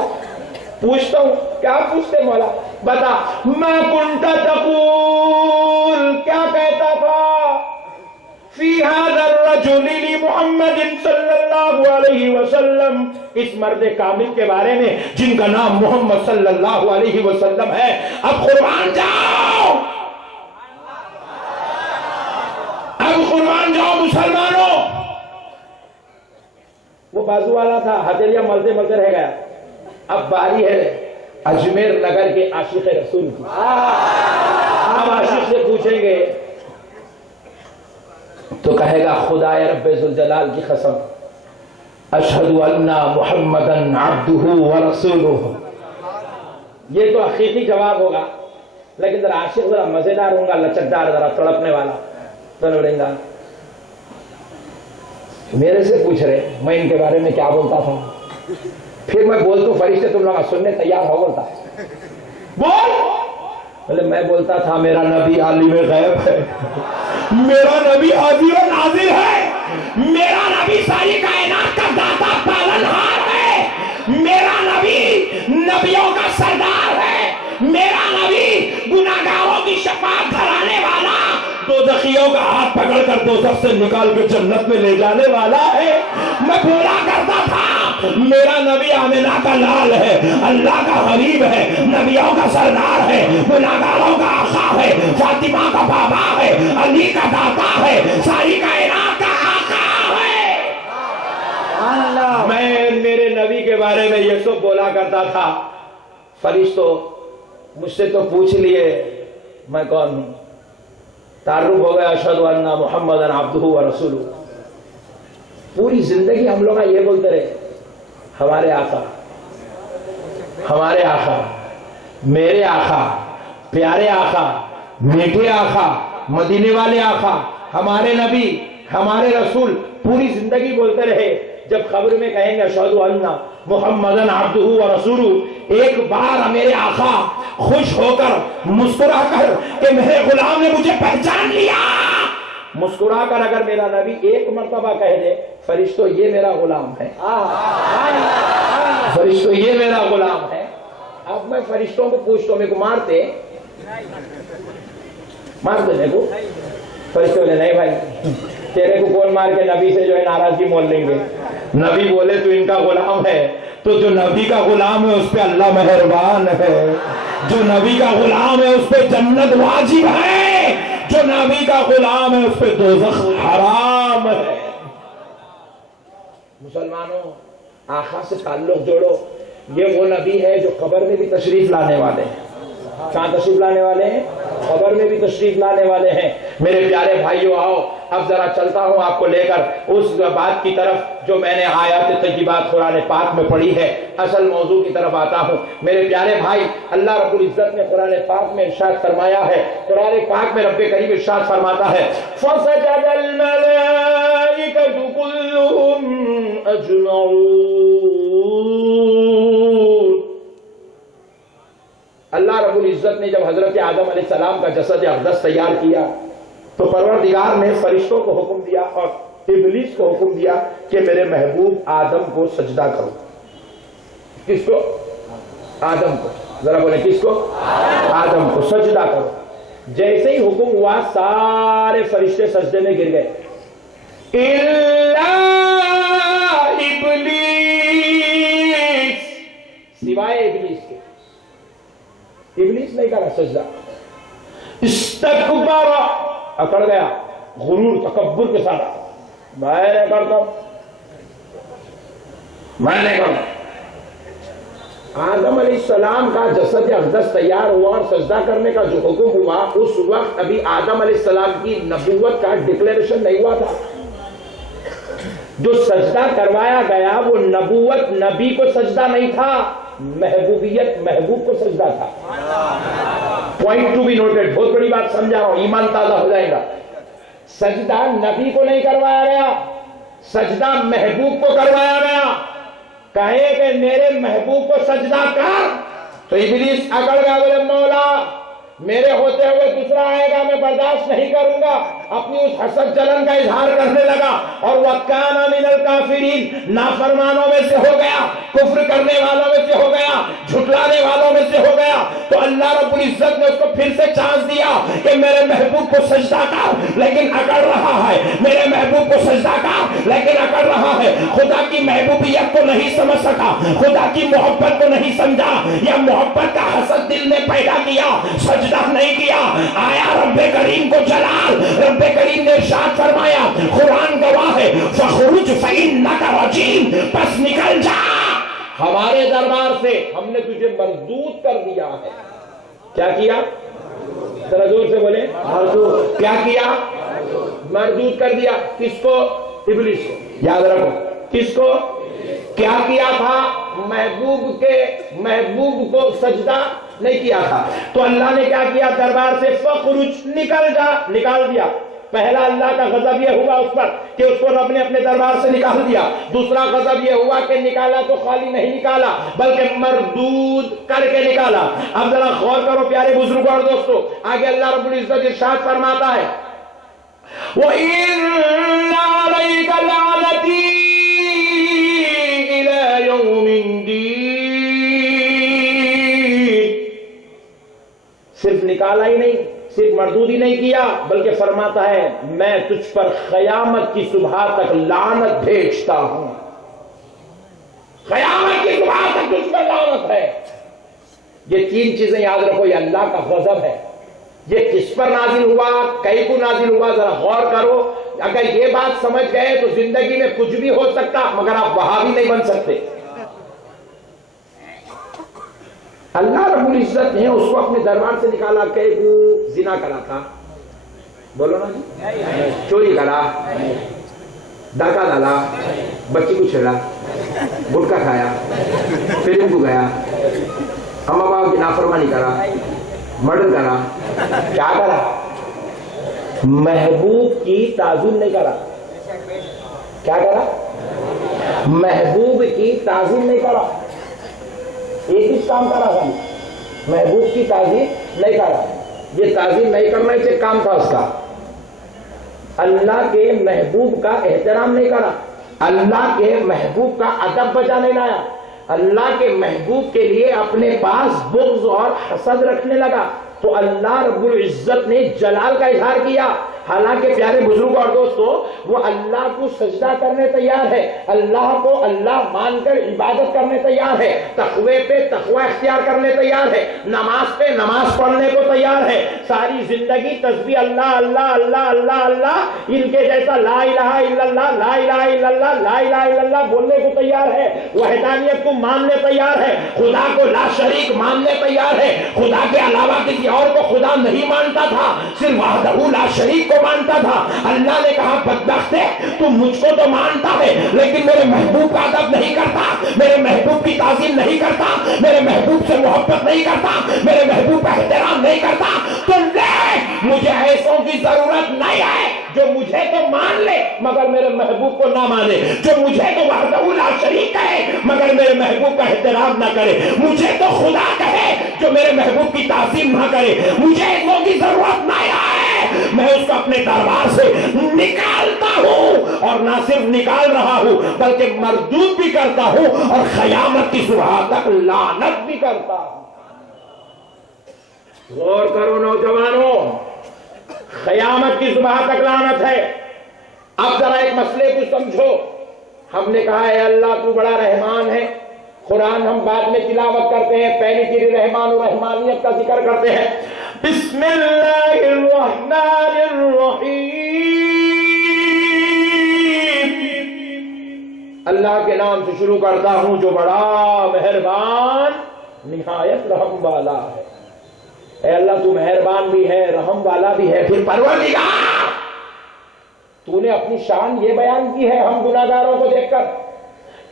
پوچھتا ہوں, کیا پوچھتے مولا؟ بتا. ما کنت تقول, کیا کہتا تھا؟ فی ھذا الرجل محمد محمد صلی اللہ علیہ وسلم، اس مرد کامل کے بارے میں جن کا نام محمد صلی اللہ علیہ وسلم ہے۔ اب قربان جاؤ، اب قربان جاؤ مسلمانوں۔ وہ بازو والا تھا، ہتھیلیاں ملتے ملتے رہ گیا، اب باری ہے اجمیر نگر کے عاشق رسول کی۔ اب عاشق سے پوچھیں گے تو کہے گا خدائے رب ذوالجلال کی قسم، اشہد ان محمدن عبدہ ورسولہ۔ یہ تو حقیقی جواب ہوگا، لیکن ذرا عاشق ذرا مزیدار ہوگا، لچکدار، ذرا تڑپنے والا۔ تو بڑھیں گا میرے سے پوچھ رہے میں ان کے بارے میں کیا بولتا تھا، پھر میں بولتا ہوں فرشتے تم لوگ سننے تیار ہو، بولتا بول، بولے میں بولتا تھا میرا نبی عالم غیب ہے، میرا نبی حاضر و ناظر ہے، میرا نبی ساری کائنات کا داتا پالنہار ہے، میرا نبی نبیوں کا سردار ہے، میرا نبی گناہگاروں کی شفاعت کرانے والا، دوزخیوں کا ہاتھ پکڑ کر دوزخ سے نکال کے جنت میں لے جانے والا ہے۔ میں بولا کرتا تھا میرا نبی آمنہ کا لال ہے، اللہ کا حبیب ہے، نبیوں کا سردار ہے، گناہگاروں کا آقا ہے، فاطمہ کا بابا ہے، علی کا داتا ہے، ساری کائنات کا آقا ہے۔ میں میرے نبی کے بارے میں یہ سب بولا کرتا تھا۔ فرشتوں مجھ سے تو پوچھ لیے میں کون ہوں، تعارف ہو گیا، اشہد ان محمدن عبدہ ورسولہ۔ پوری زندگی ہم لوگ یہ بولتے رہے ہمارے آقا، ہمارے آقا، میرے آقا، پیارے آقا، میٹھے آقا، مدینے والے آقا، ہمارے نبی، ہمارے رسول، پوری زندگی بولتے رہے۔ جب قبر میں کہیں گے اشہد ان محمدن عبدہ ورسولہ، ایک بار میرے آقا خوش ہو کر مسکرا کر کہ میرے غلام نے مجھے پہچان لیا، مسکرا کر اگر میرا نبی ایک مرتبہ کہہ دے فرشتوں یہ میرا غلام ہے، فرشتوں یہ میرا غلام ہے۔ اب میں فرشتوں کو پوچھتا ہوں میرے کو مارتے میرے کو؟ فرشتے بولے نہیں بھائی تیرے کو کون مار کے نبی سے جو ہے ناراضگی مول لیں گے۔ نبی بولے تو ان کا غلام ہے، تو جو نبی کا غلام ہے اس پہ اللہ مہربان ہے، جو نبی کا غلام ہے اس پہ جنت واجب ہے، جو نبی کا غلام ہے اس پہ دوزخ حرام ہے۔ مسلمانوں آقا سے تعلق جوڑو، یہ وہ نبی ہے جو قبر میں بھی تشریف لانے والے ہیں۔ کہاں تشریف لانے والے ہیں؟ قبر میں بھی تشریف لانے والے ہیں۔ میرے پیارے بھائیو آؤ اب ذرا چلتا ہوں آپ کو لے کر اس بات کی طرف جو میں نے آیات طیبات قرآن پاک میں پڑھی ہے، اصل موضوع کی طرف آتا ہوں۔ میرے پیارے بھائی اللہ رب العزت نے قرآن پاک میں ارشاد فرمایا ہے، قرآن پاک میں رب کریم ارشاد فرماتا ہے فَسَجَدَ الْمَلَائِكَةُ كُلُّهُمْ أَجْمَعُونَ۔ اللہ رب العزت نے جب حضرت آدم علیہ السلام کا جسد اقدس تیار کیا تو پروردگار نے فرشتوں کو حکم دیا اور ابلیس کو حکم دیا کہ میرے محبوب آدم کو سجدہ کرو۔ کس کو؟ آدم کو۔ ذرا بولیں کس کو؟ آدم کو سجدہ کرو۔ جیسے ہی حکم ہوا سارے فرشتے سجدے میں گر گئے الا ابلیس، سوائے ابلیس کے۔ ابلیس نہیں کرا سجدہ، استکبر، اکڑ گیا، غرور تکبر کے ساتھ، میں نہیں کرتا، میں نہیں کرتا۔ آدم علیہ السلام کا جسد اقدس تیار ہوا اور سجدہ کرنے کا جو حکم ہوا اس وقت ابھی آدم علیہ السلام کی نبوت کا ڈکلیریشن نہیں ہوا تھا۔ جو سجدہ کروایا گیا وہ نبوت نبی کو سجدہ نہیں تھا، محبوبیت محبوب کو سجدہ تھا۔ پوائنٹ ٹو بی نوٹڈ، بہت بڑی بات سمجھا رہا ہوں، ایمان تازہ ہو جائے گا۔ سجدہ نبی کو نہیں کروایا گیا، سجدہ محبوب کو کروایا گیا۔ کہے کہ میرے محبوب کو سجدہ کر، تو ابلیس اکڑ گیا، بولے مولا میرے ہوتے ہوئے دوسرا آئے گا میں برداشت نہیں کروں گا۔ اپنی اس حسد جلن کا اظہار کرنے لگا اور وَكَانَ مِنَ الْكَافِرِينَ نافرمانوں میں سے ہو گیا، کفر کرنے والوں میں سے ہو گیا، جھٹلانے والوں میں سے ہو گیا، تو اللہ رب العزت نے اس کو پھر سے چانس دیا کہ میرے محبوب کو سجدہ کر، لیکن اکڑ رہا ہے، میرے محبوب کو سجدہ کر لیکن اکڑ رہا ہے، خدا کی محبوبیت کو نہیں سمجھ سکا، خدا کی محبت کو نہیں سمجھا، یا محبت کا حسد دل میں پیدا کیا، سجدہ نہیں کیا، آیا رب کریم کو جلال، رب کریم نے ارشاد فرمایا، قرآن گواہ ہے، فخرج فإنک رجیم، پس نکل جا ہمارے دربار سے، ہم نے تجھے مردود کر دیا ہے۔ کیا کیا؟ ذرا زور سے بولے، مردود۔ کیا کیا؟ مردود کر دیا۔ کس کو؟ ابلیس کو۔ یاد رکھو، کس کو؟ کیا کیا تھا؟ محبوب کو سجدہ نہیں کیا تھا، تو اللہ نے کیا کیا؟ دربار سے فخرج، نکل جا، نکال دیا۔ پہلا اللہ کا غضب یہ ہوا اس پر کہ اس کو رب نے اپنے دربار سے نکال دیا، دوسرا غضب یہ ہوا کہ نکالا تو خالی نہیں نکالا بلکہ مردود کر کے نکالا۔ اب ذرا غور کرو پیارے بزرگوں اور دوستو، آگے اللہ رب العزت ارشاد فرماتا ہے وَإِنَّ عَلَيْكَ لَعْنَتِي إِلَى يَوْمِ الدِّينِ۔ صرف نکالا ہی نہیں، صرف مردود ہی نہیں کیا، بلکہ فرماتا ہے میں تجھ پر قیامت کی صبح تک لعنت بھیجتا ہوں۔ قیامت کی صبح تک تجھ پر لعنت ہے۔ یہ تین چیزیں یاد رکھو، یہ اللہ کا غضب ہے۔ یہ کس پر نازل ہوا؟ کئی کو نازل ہوا؟ ذرا غور کرو، اگر یہ بات سمجھ گئے تو زندگی میں کچھ بھی ہو سکتا مگر آپ وہابی نہیں بن سکتے۔ اللہ رب العزت نے اس کو اپنے دربار سے نکالا کہ وہ زنا کرا تھا، بولو نا جی، چوری کرا، ڈاکہ ڈالا، بچی کو چھیڑا، گٹکا کھایا، فلم کو گیا، اماں باپ کی نافرمانی کرا، مرڈر کرا، کیا کرا؟ محبوب کی تعظیم نہیں کرا۔ کیا کرا؟ محبوب کی تعظیم نہیں کرا۔ ایک ہی کام کرا تھا، محبوب کی تعظیم نہیں کرا۔ یہ تعظیم نہیں کرنا اسے کام تھا اس کا۔ اللہ کے محبوب کا احترام نہیں کرا، اللہ کے محبوب کا ادب بجا نہیں لایا، اللہ کے محبوب کے لیے اپنے پاس بغض اور حسد رکھنے لگا، تو اللہ رب العزت نے جلال کا اظہار کیا۔ حالانکہ پیارے بزرگوں اور دوستو، وہ اللہ کو سجدہ کرنے تیار ہے، اللہ کو اللہ مان کر عبادت کرنے تیار ہے، تقوی پہ تقوی اختیار کرنے تیار ہے، نماز پہ نماز پڑھنے کو تیار ہے، ساری زندگی تسبیح اللہ اللہ اللہ اللہ اللہ، ان کے جیسا لا الہ الا اللہ لا الہ الا اللہ لا الہ الا اللہ بولنے کو تیار ہے، وحدانیت کو ماننے تیار ہے، خدا کو لا شریک ماننے تیار ہے، خدا کے علاوہ کسی اور کو خدا نہیں مانتا تھا، صرف وحدہ لا شریک کو مانتا تھا۔ اللہ نے کہا بدبخت ہے، تو مجھ کو تو مانتا ہے لیکن میرے محبوب کا ادب نہیں کرتا، میرے محبوب کی تعظیم نہیں کرتا، میرے محبوب سے محبت نہیں کرتا، میرے محبوب کا احترام نہیں کرتا، تو لے مجھے ایسوں کی ضرورت نہیں ہے جو مجھے تو مان لے مگر میرے محبوب کو نہ مانے، جو مجھے تو وحدہ لا شریک کہے مگر میرے محبوب کا احترام نہ کرے، مجھے تو خدا کہے جو میرے محبوب کی تعظیم نہ کرے، مجھے ایسوں کی ضرورت نہیں ہے، میں اس کو اپنے دربار سے نکالتا ہوں، اور نہ صرف نکال رہا ہوں بلکہ مردود بھی کرتا ہوں اور قیامت کی صبح تک لعنت بھی کرتا ہوں۔ غور کرو نوجوانوں، قیامت کی صبح تک لعنت ہے۔ اب ذرا ایک مسئلے کو سمجھو، ہم نے کہا ہے اللہ تو بڑا رحمان ہے، قرآن ہم بعد میں تلاوت کرتے ہیں، پہلی چیز رحمان و رحمانیت کا ذکر کرتے ہیں۔ بسم اللہ الرحمن الرحیم، اللہ کے نام سے شروع کرتا ہوں جو بڑا مہربان نہایت رحم والا ہے۔ اے اللہ تو مہربان بھی ہے، رحم والا بھی ہے، پھر پروردگار تو نے اپنی شان یہ بیان کی ہے ہم گناہگاروں کو دیکھ کر،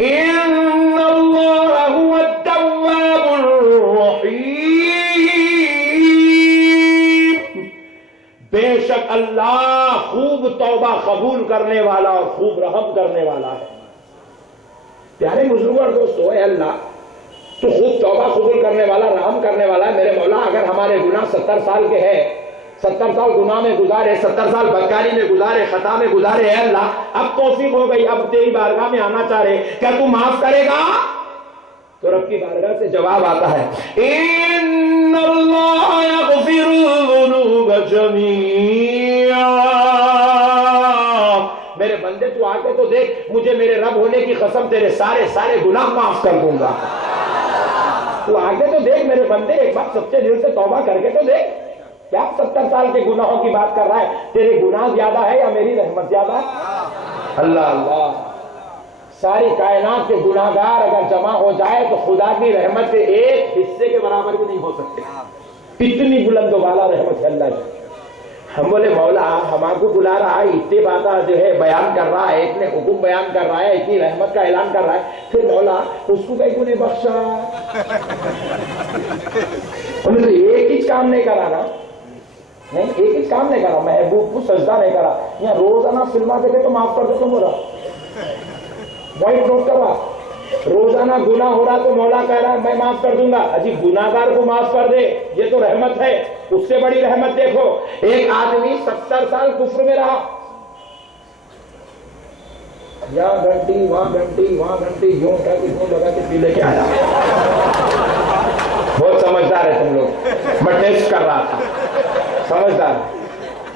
ان اللہ هو التواب الرحیم، بے شک اللہ خوب توبہ قبول کرنے والا اور خوب رحم کرنے والا ہے۔ پیارے بزرگوں اور دوستو، اے اللہ تو خوب توبہ قبول کرنے والا، رحم کرنے والا ہے۔ میرے مولا اگر ہمارے گناہ 70 سال کے ہیں، 70 سال گناہ میں گزارے، 70 سال بدکاری میں گزارے، خطا میں گزارے، اے اللہ اب توفیق ہو گئی، اب تیری بارگاہ میں آنا چاہ رہے، کیا تو معاف کرے گا؟ تو رب کی بارگاہ سے جواب آتا ہے ان اللہ یغفر الذنوب جمیعا، میرے بندے تو آ کے تو دیکھ، مجھے میرے رب ہونے کی قسم تیرے سارے گناہ معاف کر دوں گا۔ تو آگے تو دیکھ میرے بندے، ایک بار سچے دل سے توبہ کر کے تو دیکھ، کیا 70 سال کے گناہوں کی بات کر رہا ہے؟ تیرے گناہ زیادہ ہے یا میری رحمت زیادہ ہے؟ اللہ اللہ، ساری کائنات کے گناہگار اگر جمع ہو جائے تو خدا کی رحمت کے ایک حصے کے برابر بھی نہیں ہو سکتے، اتنی بلند و بالا رحمت ہے اللہ کی۔ ہم بولے مولا ہمارے کو بلا رہا ہے، اتنی باتیں جو ہے بیان کر رہا ہے، اتنے حکم بیان کر رہا ہے، اتنی رحمت کا اعلان کر رہا ہے، پھر مولا اس کو کہیں کو نہیں بخشا؟ انہوں نے ایک ہی کام نہیں کرا نا، نہیں ایک ہی کام نہیں کرا، محبوب کو سجدہ نہیں کرا، یہاں روزانہ فلمہ دیکھے تو معاف کر دے تو مولا، وائٹ نوٹ کروا، روزانہ گناہ ہو رہا تو مولا کہہ رہا ہے میں معاف کر دوں گا، اجی گناہگار کو معاف کر دے، یہ تو رحمت ہے۔ اس سے بڑی رحمت دیکھو، ایک آدمی 70 سال کفر میں رہا، یہاں گھنٹی وہاں گھنٹی وہاں گھنٹی، یوں اٹھا کے یوں لگا کے پی لے کے آیا۔ بہت سمجھدار ہے تم لوگ، میں ٹیسٹ کر رہا تھا، سمجھدار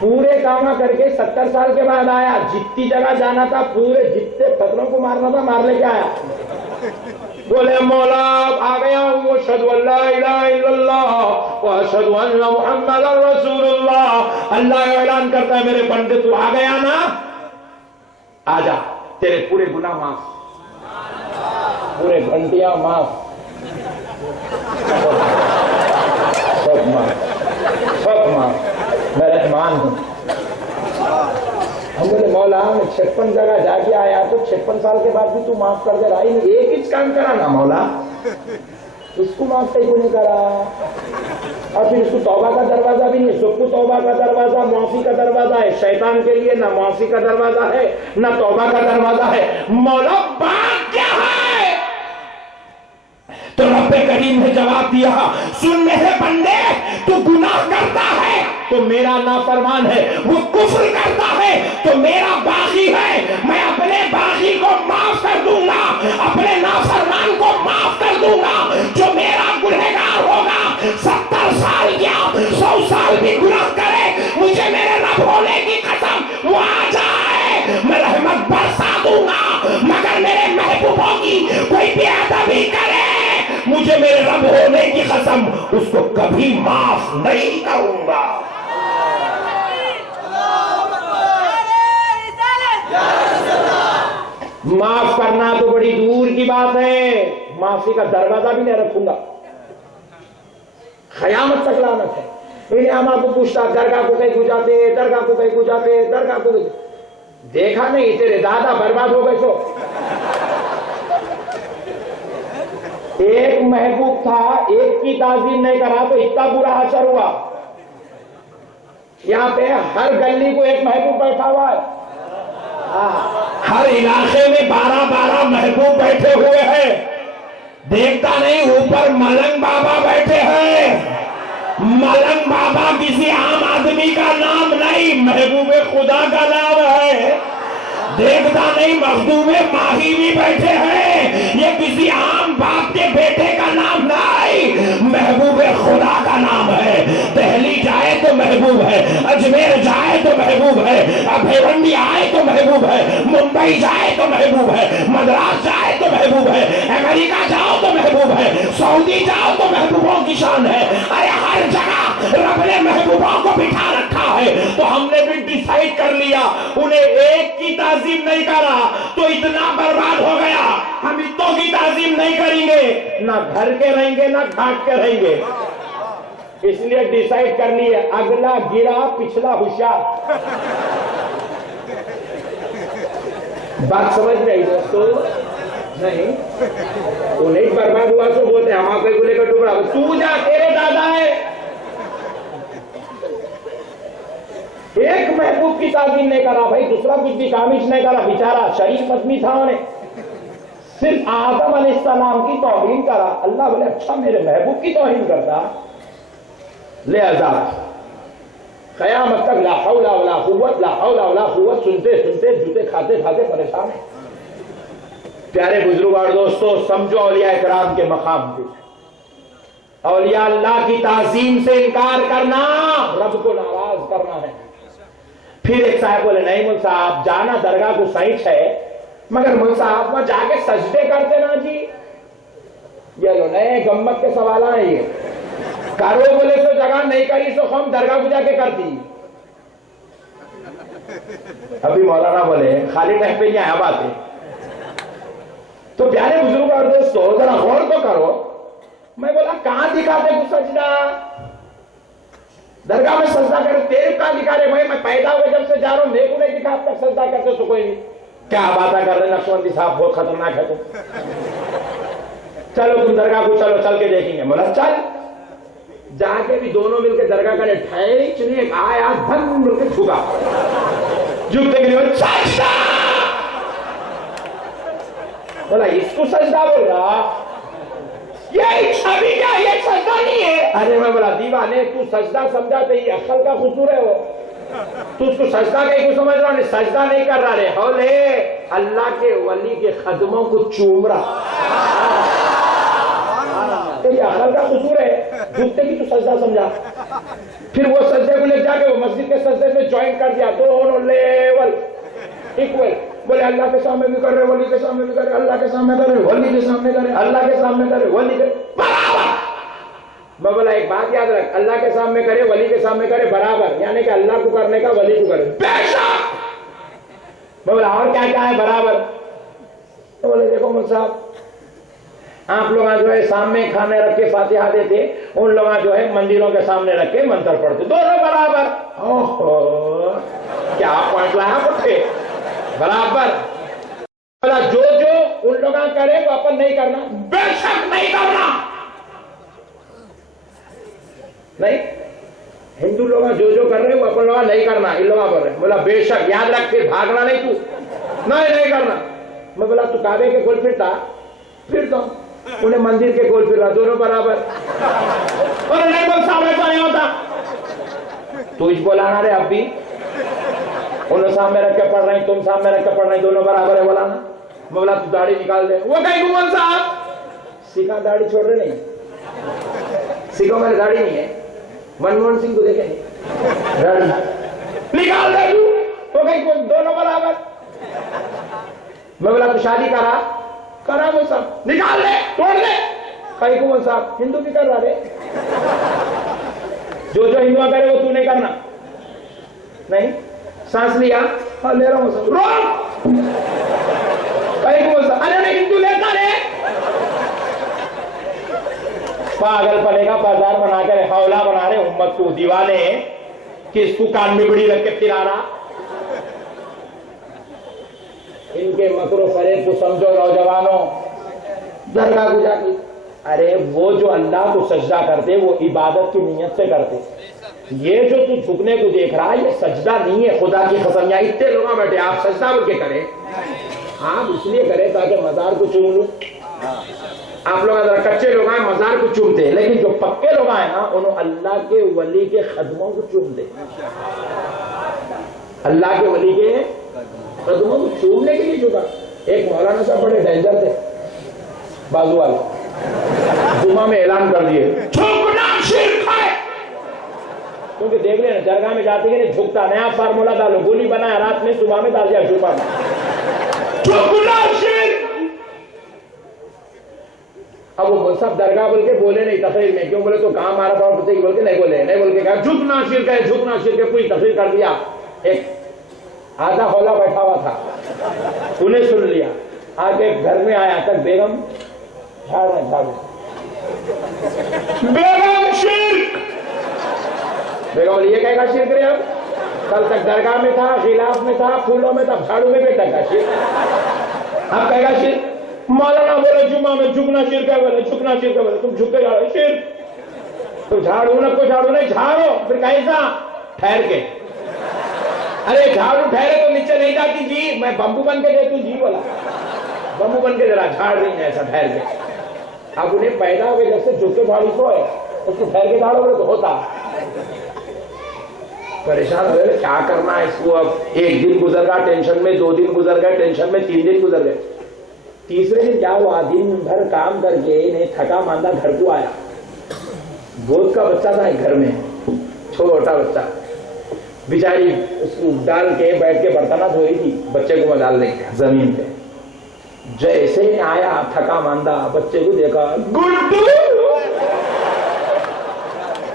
پورے کام کر کے 70 سال کے بعد آیا، جتنی جگہ جانا تھا پورے جتنے پتھروں کو مارنا تھا مار لے کے آیا، بولے مولا آ گیا ہوں، اشہد ان لا الہ الا اللہ واشہد ان محمد رسول اللہ۔ اللہ اعلان کرتا ہے میرے بندے تو آ گیا نا، آ جا، تیرے پورے گناہ معاف، پورے گھنٹیاں معاف، سب معاف، میں رحمان ہوں۔ ہم بولے مولا میں 56 جگہ جا کے آیا تو 56 سال کے بعد بھی تو معاف کر دے رہا ہے، ایک ہی کام کرا نا مولا، اس کو معاف کہیں کو نہیں کرا، اور پھر اس کو توبہ کا دروازہ بھی نہیں، سب کو توبہ کا دروازہ معافی کا دروازہ ہے، شیطان کے لیے نہ معافی کا دروازہ ہے نہ توبہ کا دروازہ ہے۔ مولا بات کیا ہے؟ تو رب کریم نے جواب دیا سن میرے بندے، تو گناہ کرتا ہے تو میرا نافرمان ہے، وہ کفر کرتا ہے تو میرا باغی ہے، میں اپنے باغی کو معاف کر دوں گا، اپنے نافرمان کو معاف کر دوں گا۔ جو میرا گنہگار ہوگا 70 سال یا 100 سال بھی گناہ کرے، مجھے میرے رب ہونے کی قسم وہ آ جائے میں رحمت برسا دوں گا، مگر میرے محبوبوں کی کوئی بے ادبی کرے مجھے میرے رب ہونے کی قسم اس کو کبھی معاف نہیں کروں گا۔ معاف کرنا تو بڑی دور کی بات ہے، معافی کا دروازہ بھی نہیں رکھوں گا، قیامت تک لعنت ہے۔ انہیں ہمارا کو پوچھتا درگاہ کو کہیں کو جاتے، درگاہ کو کہیں کو جاتے، درگاہ کو دیکھا نہیں تیرے دادا برباد ہو گئے تو ایک محبوب تھا، ایک کی تعظیم نہیں کرا تو اتنا برا حشر ہوا۔ یہاں پہ ہر گلی کو ایک محبوب بیٹھا ہوا ہے، ہر علاقے میں 12 محبوب بیٹھے ہوئے ہیں، دیکھتا نہیں اوپر ملنگ بابا بیٹھے ہیں، ملنگ بابا کسی عام آدمی کا نام نہیں، محبوب خدا کا نام ہے۔ دیکھتا نہیں مخدوم ماہی بھی بیٹھے ہیں، یہ کسی عام باپ کے بیٹے کا نام نہیں، محبوب خدا کا نام ہے۔ دہلی جائے تو محبوب ہے، اجمیر جائے تو محبوب ہے، بھیونڈی آئے تو محبوب ہے، ممبئی جائے تو محبوب ہے، مدراس جائے تو محبوب ہے، امریکہ جاؤ تو محبوب ہے، سعودی جاؤ تو محبوبوں کی شان ہے۔ ارے ہر جگہ رب نے محبوبوں کو بٹھا رکھا ہے، تو ہم نے بھی ڈیسائیڈ کر لیا انہیں ایک کی تعظیم نہیں کرا تو اتنا برباد ہو گیا، ہم اتوں کی تعظیم نہیں کریں گے، نہ گھر کے رہیں گے نہ گھاٹ کے رہیں گے، اس لیے ڈیسائیڈ کر لیے اگلا گرا پچھلا ہوشیار۔ بات سمجھ رہی دوستو؟ نہیں وہ نہیں برباد ہوا تو بولتے ہمارا کوئی گلے کا ٹکڑا، تو جا تیرے دادا ہے۔ ایک محبوب کی تعظیم نہیں کرا بھائی، دوسرا کچھ بھی کامش نہیں کرا، بیچارہ شریف آدمی تھا، انہیں صرف آدم علیہ السلام کی توہین کرا۔ اللہ بولے اچھا میرے محبوب کی توہین کرتا، لے عذاب۔ قیامت تک لا حول ولا قوت لا حول ولا قوت سنتے سنتے جوتے کھاتے کھاتے پریشان ہیں۔ پیارے بزرگ اور دوستو، سمجھو اولیاء کرام کے مقام پہ اولیاء اللہ کی تعظیم سے انکار کرنا رب کو ناراض کرنا ہے۔ پھر ایک صاحب بولے نہیں مول صاحب جانا درگاہ کو صحیح ہے مگر مول صاحب وہاں جا کے سجدے کرتے نا جی، یہ لو نئے گمت کے سوال ہیں یہ کرو بولے تو جگہ نہیں کری تو ہم درگاہ کو جا کے کرتی۔ ابھی مولانا بولے خالی ٹائم پہ یہ آیا باتیں۔ تو پیارے بزرگ اور دوستو ذرا غور تو کرو، میں بولا کہاں دکھاتے کو سجدہ؟ درگاہ میں سجدہ کرے تیرے کہاں دکھا رہے؟ میں پیدا ہوئے جب سے جا رہا ہوں میرے کو نہیں دکھا اب تک سجدہ کرتے تو کوئی نہیں۔ کیا باتیں کر رہے نقشبندی صاحب، بہت خطرناک ہے تم، چلو تم درگاہ کو چلو چل کے دیکھیں گے۔ بولا چل، جا کے بھی دونوں مل کے درگاہ کرے ٹھہری چنی آیا دھن مل کے چھگا جھکتے کے لیے سجدہ۔ بولا اس کو سجدہ بول رہا، یہ ابھی کیا یہ سجدہ نہیں ہے؟ ارے میں بولا دیوانے تو سجدہ سمجھا تو یہ عقل کا قصور ہے، وہ تو اس کو سجدہ کہیں کو سمجھ رہا نہیں، سجدہ نہیں کر رہا رہے ہولے اللہ کے ولی کے قدموں کو چوم رہا، تو یہ عقل کا قصور ہے، جھکتے کی تو سجدہ سمجھا۔ پھر وہ سجدے کو لے جا کے وہ مسجد کے سجدے میں جوائن کر دیا، دونوں لیول ایکول، بولے اللہ کے سامنے بھی کر رہے ولی کے سامنے بھی کر رہے، اللہ کے سامنے کر رہے ولی کے سامنے کر رہے، اللہ کے سامنے کر رہے ولی کے برابر۔ میں بولا ایک بات یاد رکھ، اللہ کے سامنے کرے ولی کے سامنے کرے برابر، یعنی کہ اللہ کو کرنے کا ولی کو کرے بے شک۔ میں بولا اور کیا کیا ہے برابر؟ تو بولے دیکھو مول صاحب آپ لوگ جو ہے سامنے کھانے رکھ کے فاتحہ دیتے، ان لوگ جو ہے مندروں کے سامنے رکھ کے منتر پڑھتے، دونوں برابر۔ اوہو کیا پوائنٹ لایا پٹھے برابر۔ بولا جو ان لوگ کرے وہ اپن نہیں کرنا، بے شک نہیں کرنا، نہیں ہندو لوگ جو کر رہے وہ اپن لوگ نہیں کرنا، ان لوگ بول رہے۔ بولا بے شک، یاد رکھ کے بھاگنا نہیں تو نہیں کرنا۔ میں بولا تو کعبے کے گول پھرتا پھر تو انہیں مندر کے گول پھر رہا، دونوں برابر۔ اور نہیں بول صاحب ایسا نہیں ہوتا، تو اس بولانا رہے اب بھی انہیں سامنے رکھ کے پڑھ رہے ہیں، تم سامنے رکھ کے پڑھ رہے ہیں، دونوں برابر ہے بولانا۔ میں بولا تو داڑھی نکال دے، وہ کہیں گمن صاحب سکھا داڑھی چھوڑ رہے نہیں، سکھوں میں داڑھی نہیں ہے، منموہن سنگھ کو دیکھیں داڑھی نکال دے تو، وہ کہیں دونوں برابر۔ میں بولا تو شادی کرا وہ سب نکال دے توڑ دے، کہیں گمن صاحب ہندو بھی کر رہا رہے، جو ہندو کرے وہ تو نہیں کرنا، نہیں سانس لیا ہاں لے رہا ہوں سب روک، کہیں گمن صاحب ارے نہیں ہندو لیتا رہے، پاگل پنے کا بازار بنا کر حوالہ بنا رہے امت کو، دیوانے کہ اس کو کان میں بڑی رکھ کے پھرا رہا۔ ان کے مکر و فریب کو سمجھو نوجوانوں، درگاہ کو جا کے ارے وہ جو اللہ کو سجدہ کرتے وہ عبادت کی نیت سے کرتے، یہ جو تو جھکنے کو دیکھ رہا ہے یہ سجدہ نہیں ہے، خدا کی قسم یہاں اتنے لوگ بیٹھے آپ سجدہ بول کے کریں، آپ اس لیے کریں تاکہ مزار کو چوم لو۔ آپ لوگ اگر کچے لوگ ہیں مزار کو چومتے ہیں، لیکن جو پکے لوگ ہیں نا انہوں اللہ کے ولی کے قدموں کو چومتے، اللہ کے ولی کے قدموں کو چومنے کے لیے جھکا۔ ایک مولانا صاحب بڑے ڈینجر تھے، بازو والے جمعہ میں اعلان کر دیے جھکنا شرک ہے، کیونکہ دیکھ لیں درگاہ میں جاتے ہیں جھکتا، نیا فارمولا ڈالو، گولی بنایا رات میں صبح میں ڈال دیا جھکا میں، جھکنا شرک۔ اب وہ سب درگاہ بول کے بولے نہیں تقریر میں، کیوں بولے تو کہاں مارا پاؤ بول کے نہیں بولے، نہیں بول کے کہا جھکنا شرک ہے، جھکنا شرک ہے، پوری تقریر کر دیا۔ ایک آدھا ہولا بیٹھا ہوا تھا انہیں سن لیا، آگے گھر میں آیا تک بیگم جھاڑ رہے جھاڑو، بیگم شرک، بیگم بولی یہ کہے گا شرک رہے، اب کل تک درگاہ میں تھا، غلاف میں تھا، پھولوں میں تھا، جھاڑو میں بیٹھا تھا شرک، اب کہے گا شرک۔ مولانا بولے جمعہ میں جھکنا شرک ہے، بولے جھکنا شرک ہے، بولے تم جھکے جا رہے شرک، تو جھاڑو نہ کو جھاڑو نہیں جھاڑو، پھر کیسا ٹھہر کے، ارے جھاڑو ٹھہرے تو نیچے نہیں جاتی جی، میں بمبو بن کے دیتا ہوں جی، بولا بمبو بن کے ذرا جھاڑ رہی ہے ایسا ٹھہر کے۔ اب انہیں پیدا ہوئے جب سے جھک کے جھاڑو کو ہے اس کو ٹھہر کے جھاڑو بولے تو ہوتا، پریشان ہو گئے کیا کرنا ہے اس کو. اب ایک دن گزر گیا ٹینشن میں, 2 دن گزر گئے ٹینشن میں, 3 دن گزر گئے. تیسرے دن کیا ہوا, دن بھر کام کر کے انہیں تھکا ماندہ گھر کو آیا. گود کا بچہ تھا ایک گھر میں, چھوٹا بچہ, بیچاری اس کو ڈال کے بیٹھ کے برتنہ دھو رہی تھی, بچے کو ڈال دیں زمین پہ. جیسے ہی آیا تھکا ماندہ, بچے کو دیکھا گڈو,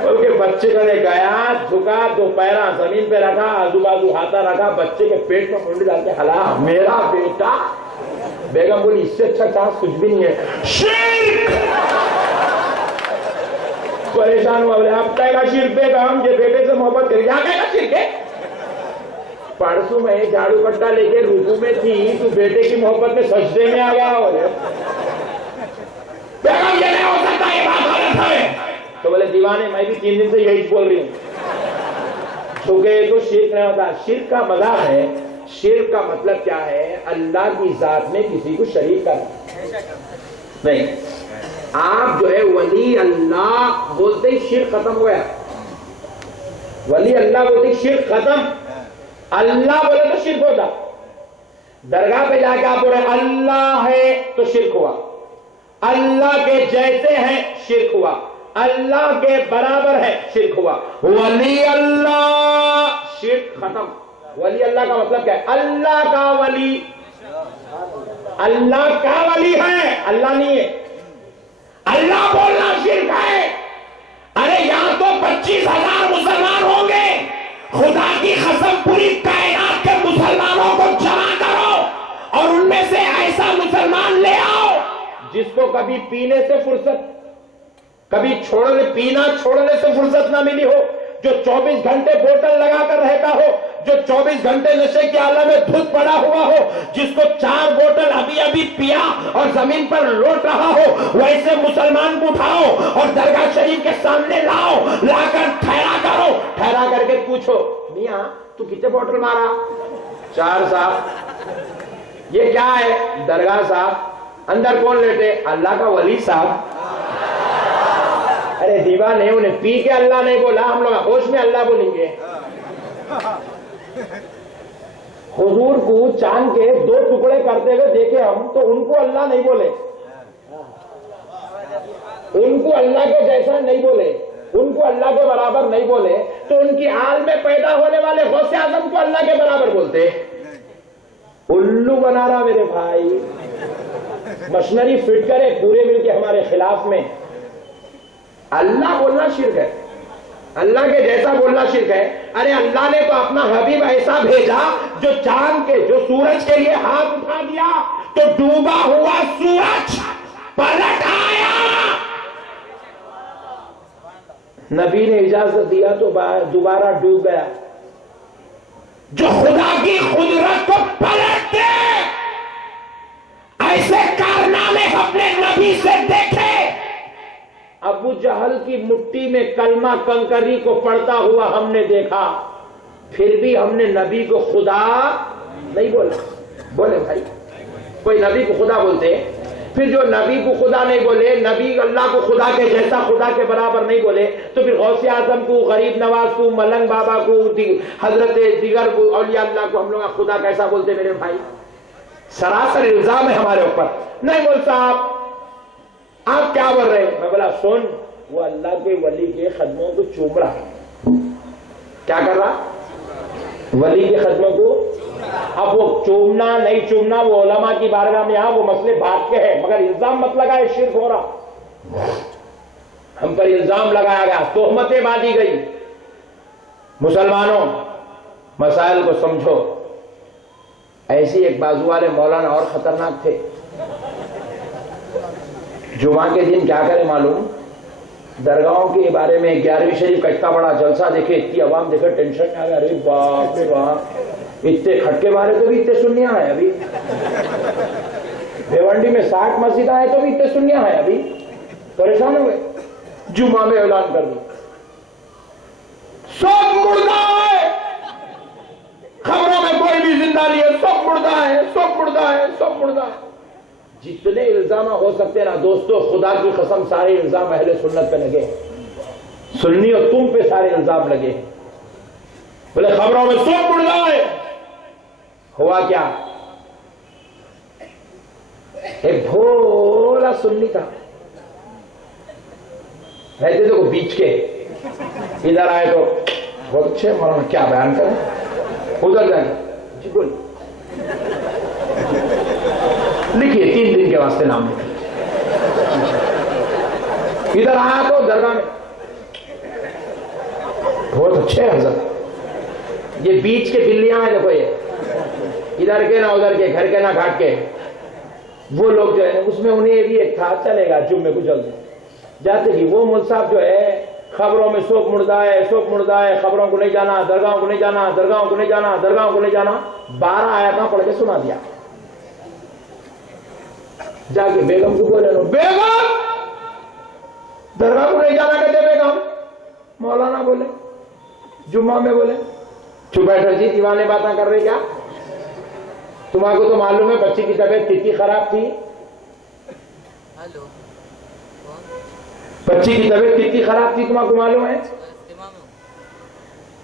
بلکہ بچے کا نے گیا جھکا, 2 پیرا زمین پہ رکھا, آزو بازو ہاتھا رکھا, بچے کے پیٹ میں منڈی ڈال کے ہلا, میرا بیٹا. بیگم بولی اس سے اچھا چانس کچھ بھی نہیں ہے. شرک. پریشان ہوا, بولے آپ کہے گا شرک پہ کام, یہ بیٹے سے محبت کرے گا, کہے گا شرک ہے. پرسوں میں جھاڑو کٹا لے کے رکوع میں تھی, تو بیٹے کی محبت میں سجدے میں آ گیا. بیگم یہ نہیں ہو سکتا, یہ بات غلط ہے. تو بولے دیوانے میں بھی 3 دن سے یہی بول رہی ہوں. کیونکہ تو شرک نہیں ہوتا. شرک کا مذاق ہے. شرک کا مطلب کیا ہے, اللہ کی ذات میں کسی کو شریک کرنا نہیں. آپ جو ہے ولی اللہ بولتے ہی شرک ختم ہو گیا. ولی اللہ بولتے ہی شرک ختم. اللہ بولے تو شرک ہوتا. درگاہ پہ جا کے آپ بولے اللہ ہے تو شرک ہوا, اللہ کے جیسے ہیں شرک ہوا, اللہ کے برابر ہے شرک ہوا. ولی اللہ شرک ختم. ولی اللہ کا مطلب کیا ہے, اللہ کا ولی. اللہ کا ولی ہے, اللہ نہیں ہے. اللہ بولنا شرک ہے. ارے یہاں تو 25,000 مسلمان ہوں گے, خدا کی قسم پوری کائنات کے مسلمانوں کو جمع کرو اور ان میں سے ایسا مسلمان لے آؤ جس کو کبھی پینے سے فرصت, کبھی پینا چھوڑنے سے فرصت نہ ملی ہو, جو 24 گھنٹے بوتل لگا کر رہتا ہو, جو 24 گھنٹے نشے کے عالم میں دھت پڑا ہوا ہو, جس کو 4 بوتل ابھی پیا اور زمین پر لوٹ رہا ہو, ویسے مسلمان کو اٹھاؤ اور درگاہ شریف کے سامنے لاؤ, لا کر ٹھہرا کرو, ٹھہرا کر کے پوچھو میاں تو کتنے بوتل مارا؟ 4 صاحب. یہ کیا ہے؟ درگاہ صاحب. اندر کون لیٹے؟ اللہ کا ولی صاحب. ارے دیوانے, انہیں پی کے اللہ نہیں بولا, ہم لوگ ہوش میں اللہ بولیں گے. حضور کو چاند کے 2 ٹکڑے کرتے ہوئے دیکھے ہم, تو ان کو اللہ نہیں بولے, ان کو اللہ کے جیسا نہیں بولے, ان کو اللہ کے برابر نہیں بولے, تو ان کی آل میں پیدا ہونے والے غوث اعظم کو اللہ کے برابر بولتے. الو بنا رہا میرے بھائی, مشنری فٹ کرے پورے مل کے ہمارے خلاف میں. اللہ بولنا شرک ہے, اللہ کے جیسا بولنا شرک ہے. ارے اللہ نے تو اپنا حبیب ایسا بھیجا جو چاند کے, جو سورج کے لیے ہاتھ اٹھا دیا تو ڈوبا ہوا سورج پلٹ آیا. نبی نے اجازت دیا تو دوبارہ ڈوب گیا. جو خدا کی قدرت کو پلٹ دے, ایسے کارنامے اپنے نبی سے دیکھے. ابو جہل کی مٹی میں کلمہ کنکری کو پڑتا ہوا ہم نے دیکھا, پھر بھی ہم نے نبی کو خدا نہیں بولا. بولے بھائی, کوئی نبی کو خدا بولتے, پھر جو نبی کو خدا نہیں بولے, نبی اللہ کو خدا کے جیسا, خدا کے برابر نہیں بولے, تو پھر غوث اعظم کو, غریب نواز کو, ملنگ بابا کو, حضرت دیگر اولیاء اللہ کو ہم لوگ خدا کیسا بولتے میرے بھائی؟ سراسر الزام ہے ہمارے اوپر. نہیں بول صاحب آپ کیا بول رہے ہیں؟ میں بولا سن, وہ اللہ کے ولی کے قدموں کو چوم رہا ہے. کیا کر رہا؟ ولی کے قدموں کو. اب وہ چومنا نہیں چومنا وہ علماء کی بارگاہ میں یہاں وہ مسئلے بات کے ہیں, مگر الزام مت لگائے شرک ہو رہا. ہم پر الزام لگایا گیا, تہمتیں باندھی گئی. مسلمانوں مسائل کو سمجھو. ایسی ایک بازو والے مولانا اور خطرناک تھے. جمعہ کے دن کیا کرے معلوم, درگاہوں کے بارے میں 11ویں شریف کا اتنا بڑا جلسہ دیکھے, اتنی عوام دیکھے, ٹینشن میں آ گیا. ارے باپ رے باپ, اتنے کھٹکے مارے تو بھی اتنے سنیاں ہیں. ابھی بھیونڈی میں 60 مسجدیں ہیں تو بھی اتنے سنیاں ہیں. ابھی پریشان ہو گئے. جمعہ میں اعلان کر دیا سب مردہ ہے, خبروں میں کوئی بھی زندہ نہیں ہے, سب مردہ ہے, سب مردہ ہے, سب مردہ ہے. جتنے الزام ہو سکتے ہیں نا دوستو, خدا کی قسم سارے الزام اہل سنت پہ لگے. سنی اور تم پہ سارے الزام لگے. بولے خبروں میں سب مڑ جائے. ہوا کیا؟ ایک بھولا سنی تھا، رہتے تھے کو بیچ کے، ادھر آئے تو بہت اچھے مولانا کیا بیان کریں، ادھر جائیں جی بولی لکھیے 3 دن کے واسطے نام لکھیے. ادھر آیا تو درگاہ میں بہت اچھے حضرت، یہ بیچ کے بلیاں ہیں دیکھو، یہ ادھر کے نہ ادھر کے، گھر کے نہ گھاٹ کے، وہ لوگ جو ہے اس میں انہیں بھی ایک تھا چلے گا جمعے کو جلدی جاتے ہی. وہ مول صاحب جو ہے خبروں میں سوک مردہ ہے، خبروں کو نہیں جانا، درگاہوں کو نہیں جانا، درگاہوں کو نہیں جانا، درگاہوں کو نہیں جانا. 12 آیاتاں پڑھ کے سنا دیا. جا کے بیگم کو بولے نو بیگم درگاہ کو نہیں جانا کہتے بیگم. مولانا بولے جمعہ میں بولے چپ بیٹھو جی دیوانے باتیں کر رہے کیا؟ تمہارے کو تو معلوم ہے بچی کی طبیعت کتنی خراب تھی، بچی کی طبیعت کتنی خراب تھی تمہارے کو معلوم ہے.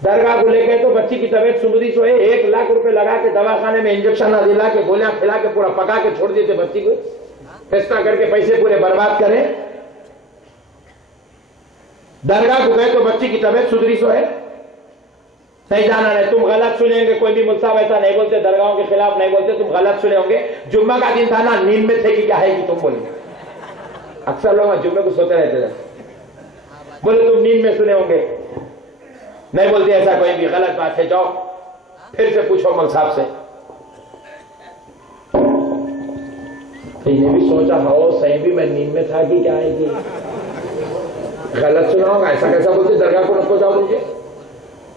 درگاہ کو لے گئے تو بچی کی طبیعت سمدھی سو ہے، 1 لاکھ روپے لگا کے دواخانے میں انجیکشن دلا کے گولیاں کھلا کے پورا پکا کے چھوڑ دیتے بچی کو، فیصلہ کر کے پیسے پورے برباد کریں. درگاہ کو گئے تو بچی کی طبیعت سدھری سو ہے، نہیں جانا نہیں. تم غلط سنیں گے، کوئی بھی ملصاحب ایسا نہیں بولتے، درگاہوں کے خلاف نہیں بولتے، تم غلط سنے ہوں گے. جمعہ کا دن تھا نا، نیند میں تھے کہ کیا ہے کہ تم بولے. اکثر لوگ جمعے کو سوتے رہتے تھے، بولے تم نیند میں سنے ہوں گے، نہیں بولتے ایسا کوئی بھی غلط بات ہے. جاؤ پھر سے پوچھو مول صاحب سے. یہ بھی سوچا ہو صحیح بھی میں نیند میں تھا کہ کیا ہے کہ غلط سنا ہوگا، ایسا کیسا بولتے درگاہ کو نکو جاؤ مجھے.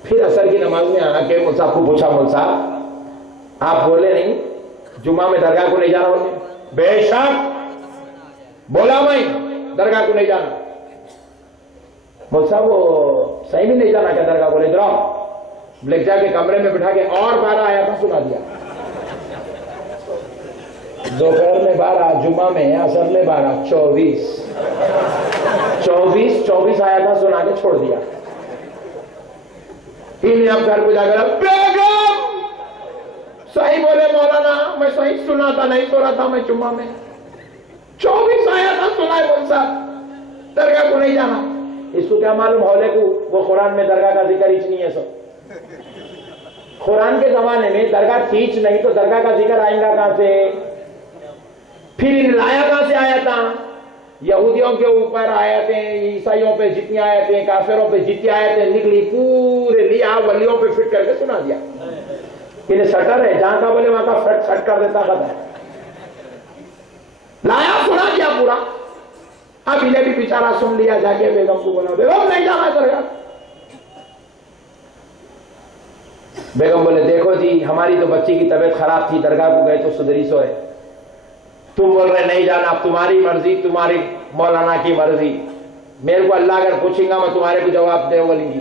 پھر عصر کی نماز میں آنا کہ مول صاحب کو پوچھا مول صاحب آپ بولے نہیں جمعہ میں درگاہ کو نہیں جانا بولے؟ بے شک بولا میں درگاہ کو نہیں جانا. مول صاحب وہ صحیح بھی نہیں جانا کیا درگاہ کو؟ لے جاؤ لے جا کے کمرے میں بٹھا کے اور 12 آیاتاں سنا دیا. دوپہر میں 12، جمعہ میں عصر میں 12، 24 آیاتاں سنا کے چھوڑ دیا. اب گھر کو جا کر بیگم صحیح بولے مولانا، میں صحیح سنا تھا، نہیں سو رہا تھا میں جمعہ میں. 24 آیاتاں سنائے مول صاحب، درگاہ کو نہیں جانا. اس کو کیا معلوم ہولے کو وہ قرآن میں درگاہ کا ذکر ہیچ نہیں ہے. سب قرآن کے زمانے میں درگاہ تھیچ نہیں تو درگاہ کا ذکر آئیں گا کہاں سے؟ پھر لایا کہاں سے آیا تھا؟ یہودیوں کے اوپر آیتیں، عیسائیوں پہ جتنی آیتیں، کافروں پہ جتنی آیتیں نکلی پورے لیا ولیوں پہ فٹ کر کے سنا دیا. انہیں سٹر ہے، جہاں کا بولے وہاں کا فٹ کر دیتا خط ہے. لایا سنا دیا پورا. اب انہیں بھی بیچارہ سن لیا، جا کے بیگم کو بولا بیگم نہیں جانا درگاہ. بیگم بولے دیکھو جی ہماری تو بچی کی طبیعت خراب تھی، درگاہ کو گئے تو سدھری سو ہے، تم بول رہے نہیں جانا، اب تمہاری مرضی، تمہاری مولانا کی مرضی. میرے کو اللہ اگر پوچھیں گا میں تمہارے کو جواب دے بولیں گی،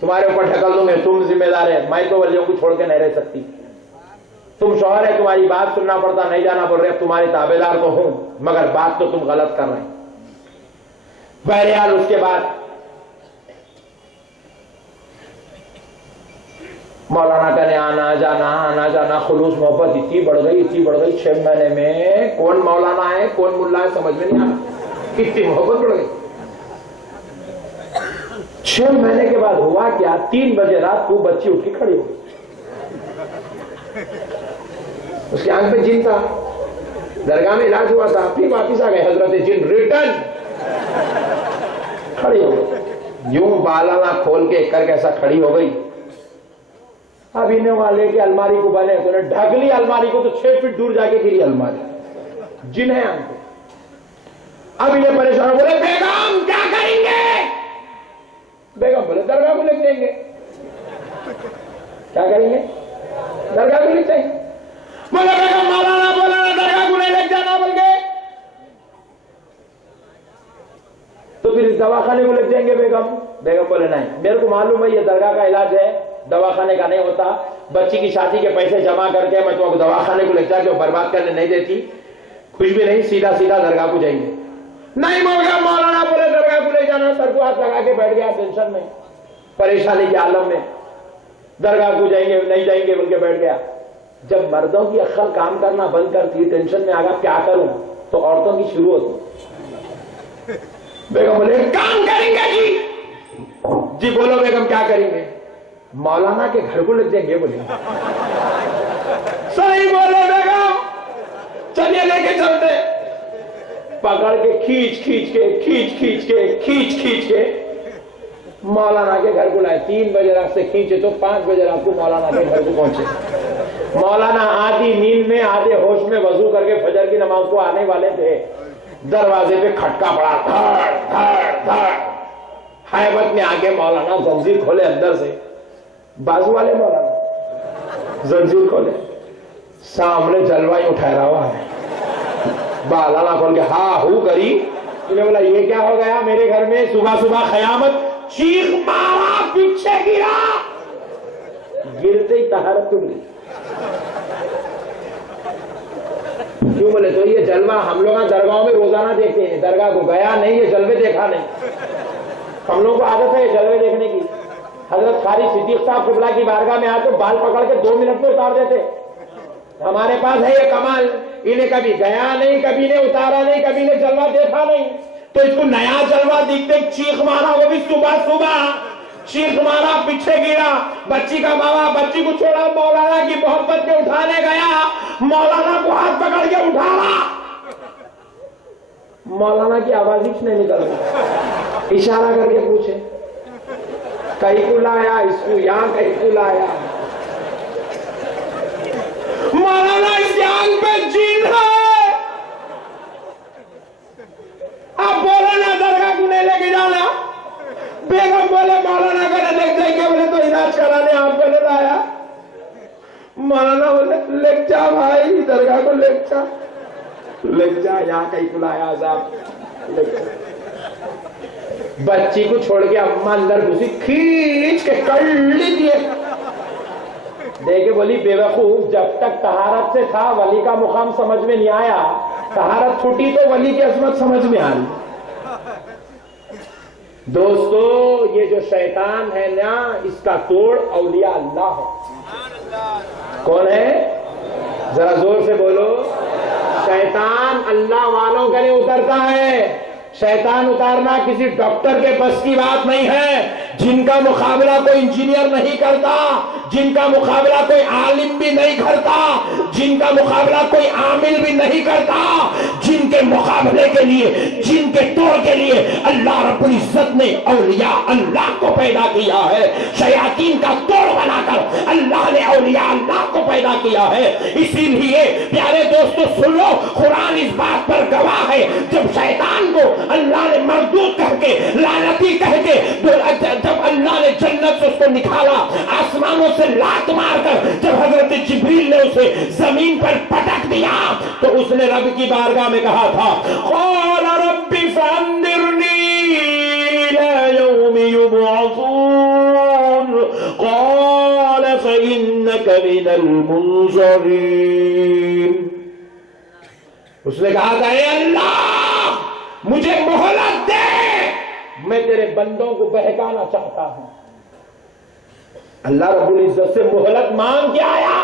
تمہارے اوپر ڈھکل دوں گے، تم ذمہ دار ہے. میں تو ولیوں کو چھوڑ کے نہیں رہ سکتی. تم شوہر ہے، تمہاری بات سننا پڑتا، نہیں جانا بول رہے. اب تمہارے تابع دار تو ہوں مگر بات تو تم غلط کر رہے ہیں. بہرحال اس کے بعد مولانا کا نے آنا جانا خلوص محبت اتنی بڑھ گئی 6 مہینے میں کون مولانا ہے کون ملا ہے سمجھ میں نہیں آنا، کتنی محبت بڑھ گئی. 6 مہینے کے بعد ہوا کیا، 3 بجے رات کو بچی اٹھ کے کھڑی ہو گئی. اس کی آنکھ میں جن تھا، درگاہ میں علاج ہوا تھا، پھر واپس آ گئے. حضرت جن ریٹرن کھڑی ہو گئی، یوں بالا کھول کے کر کیسا کھڑی ہو گئی. اب انہیں وہاں لے کے الماری کو بنے تو انہیں ڈھک لی الماری کو، تو 6 فٹ دور جا کے گری الماری. جن ہے آنکھ. اب انہیں پریشان بولے بیگم کیا کریں گے؟ بیگم بولے درگاہ کو لے جائیں گے. کیا کریں گے؟ درگاہ کو لے جائیں گے. بولے بیگم مولانا درگاہ کو نہیں لے جانا بول گئے تو پھر اس دواخانے کو لے جائیں گے. بیگم بولے نہیں، میرے کو معلوم ہے یہ درگاہ کا علاج ہے، دواخانے کا نہیں ہوتا. بچی کی شادی کے پیسے جمع کر کے میں تم کو دواخانے کو لے جا کے برباد کرنے نہیں دیتی. کچھ بھی نہیں، سیدھا درگاہ کو جائیں گے. نہیں مولانا بولے درگاہ کو لے جانا. سر کو ہاتھ لگا کے بیٹھ گیا ٹینشن میں، پریشانی کے عالم میں. درگاہ کو جائیں گے نہیں جائیں گے بول کے بیٹھ گیا. جب مردوں کی عقل کام کرنا بند کرتی ٹینشن میں آگا کیا کروں تو عورتوں کی شروع ہوتی. بیگم بولے کام کریں گے جی. جی بولو بیگم کیا کریں گے؟ مولانا کے گھر کو لگ جائیں گے. بولے صحیح بولو بیگم چلیے لے کے چلتے. پکڑ کے کھینچ کے مولانا کے گھر کو لائے. 3 بجے رات سے کھینچے تو 5 بجے رات کو مولانا کے گھر کو پہنچے. مولانا آدھی نیند میں آدھے ہوش میں وضو کر کے فجر کی نماز کو آنے والے تھے. دروازے پہ کھٹکا پڑا دھڑ دھڑ دھڑ. حیبت میں آگے مولانا زنجیر کھولے اندر سے. بازو والے مولانا زنجیر کھولے سامنے جلوہ ہی اٹھا رہا ہوا ہے. بالانا کھول کے ہاں ہو کری. انہیں بولا یہ کیا ہو گیا میرے گھر میں صبح صبح قیامت. چیخ مارا پیچھے گرا. گرتے ہی طہارت ٹوٹ گئی. کیوں بولے تو یہ جلوہ ہم لوگ درگاہوں میں روزانہ دیکھتے ہیں. درگاہ کو گیا نہیں یہ جلوے دیکھا نہیں. ہم لوگوں کو عادت ہے جلوے دیکھنے کی. حضرت قاری صدیق صاحب قبلہ کی بارگاہ میں آتے بال پکڑ کے 2 منٹ میں اتار دیتے. ہمارے پاس ہے یہ کمال. انہیں کبھی گیا نہیں کبھی نے اتارا نہیں کبھی نے جلوہ دیکھا نہیں. تو اس کو نیا جلوہ دیکھتے چیخ مارا وہ بھی صبح صبح. چیخ مارا پیچھے گرا. بچی کا بابا بچی کو چھوڑا مولانا کی محبت میں اٹھانے گیا. مولانا کو ہاتھ پکڑ کے اٹھانا. مولانا کی آواز ہی نہیں نکل رہی. اشارہ کر کے پوچھے کہیں کو لایا اس کو یہاں کہیں کو لایا. مولانا اس یانگ پہ جن ہے. آپ بولے نا درگاہ کو نہیں لے کے جانا. بیگم بولے مولانا کا دیکھ دیں گے بولے تو علاج کرانے آپ کو نہیں لایا. مولانا بولے لے جا بھائی درگاہ کو لے جا یہاں کہیں کو لایا صاحب. بچی کو چھوڑ کے اماں اندر گھسی کھینچ کے کر لی دیے. دیکھے بولی بے وقوف جب تک طہارت سے تھا ولی کا مقام سمجھ میں نہیں آیا. طہارت چھوٹی تو ولی کی عظمت سمجھ میں آئی. دوستو یہ جو شیطان ہے نا اس کا توڑ اولیاء اللہ ہے. کون ہے ذرا زور سے بولو. شیطان اللہ والوں کے لیے اترتا ہے. شیطان اتارنا کسی ڈاکٹر کے بس کی بات نہیں ہے. جن کا مقابلہ کوئی انجینئر نہیں کرتا, جن کا مقابلہ کوئی عالم بھی نہیں کرتا, جن کا مقابلہ کوئی عامل بھی نہیں کرتا, جن کے مقابلے کے لیے جن کے توڑ کے لیے اللہ رب العزت نے اولیاء اللہ کو پیدا کیا ہے. شیاطین کا توڑ بنا کر اللہ نے اولیاء اللہ کو پیدا کیا ہے. اسی لیے پیارے دوستو سنو, قرآن اس بات پر گواہ ہے جب شیطان کو اللہ نے مردود کہہ کے لعنتی کہہ کے جب اللہ نے جنت سے اس کو نکالا آسمانوں سے لات مار کر جب حضرت جبریل نے اسے زمین پر پٹک دیا تو اس نے رب کی بارگاہ میں کہا تھا قال رب فانظرنی الى یوم یبعثون قال فانک من المنظرین. اس نے کہا تھا اے اللہ مجھے مہلت دے, میں تیرے بندوں کو بہکانا چاہتا ہوں. اللہ رب العزت سے مہلت مانگ کے آیا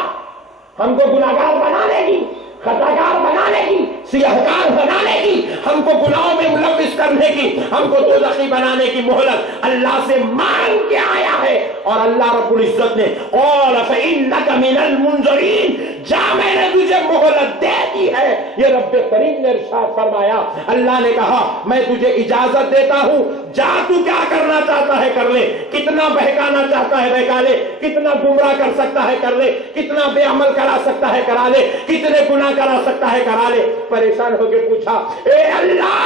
ہم کو گناہگار بنانے کی, خطاکار بنانے کی, سیاہکار بنانے کی, ہم کو گناہوں میں ملوث کرنے کی, ہم کو دوزخی بنانے کی مہلت اللہ سے مانگ کے آیا ہے. اور اللہ رب العزت نے قال فإنك من المنظرین, جا میں نے تجھے مہلت دے دی ہے. یہ رب کریم نے ارشاد فرمایا. اللہ نے کہا میں تجھے اجازت دیتا ہوں, جا تو کیا کرنا چاہتا ہے کر لے, کتنا بہکانا چاہتا ہے بہکا لے, کتنا گمراہ کر سکتا ہے کر لے, کتنا بے عمل کرا سکتا ہے کرا لے, کتنے گناہ کرا سکتا ہے کرا لے. پریشان ہو کے پوچھا اے اللہ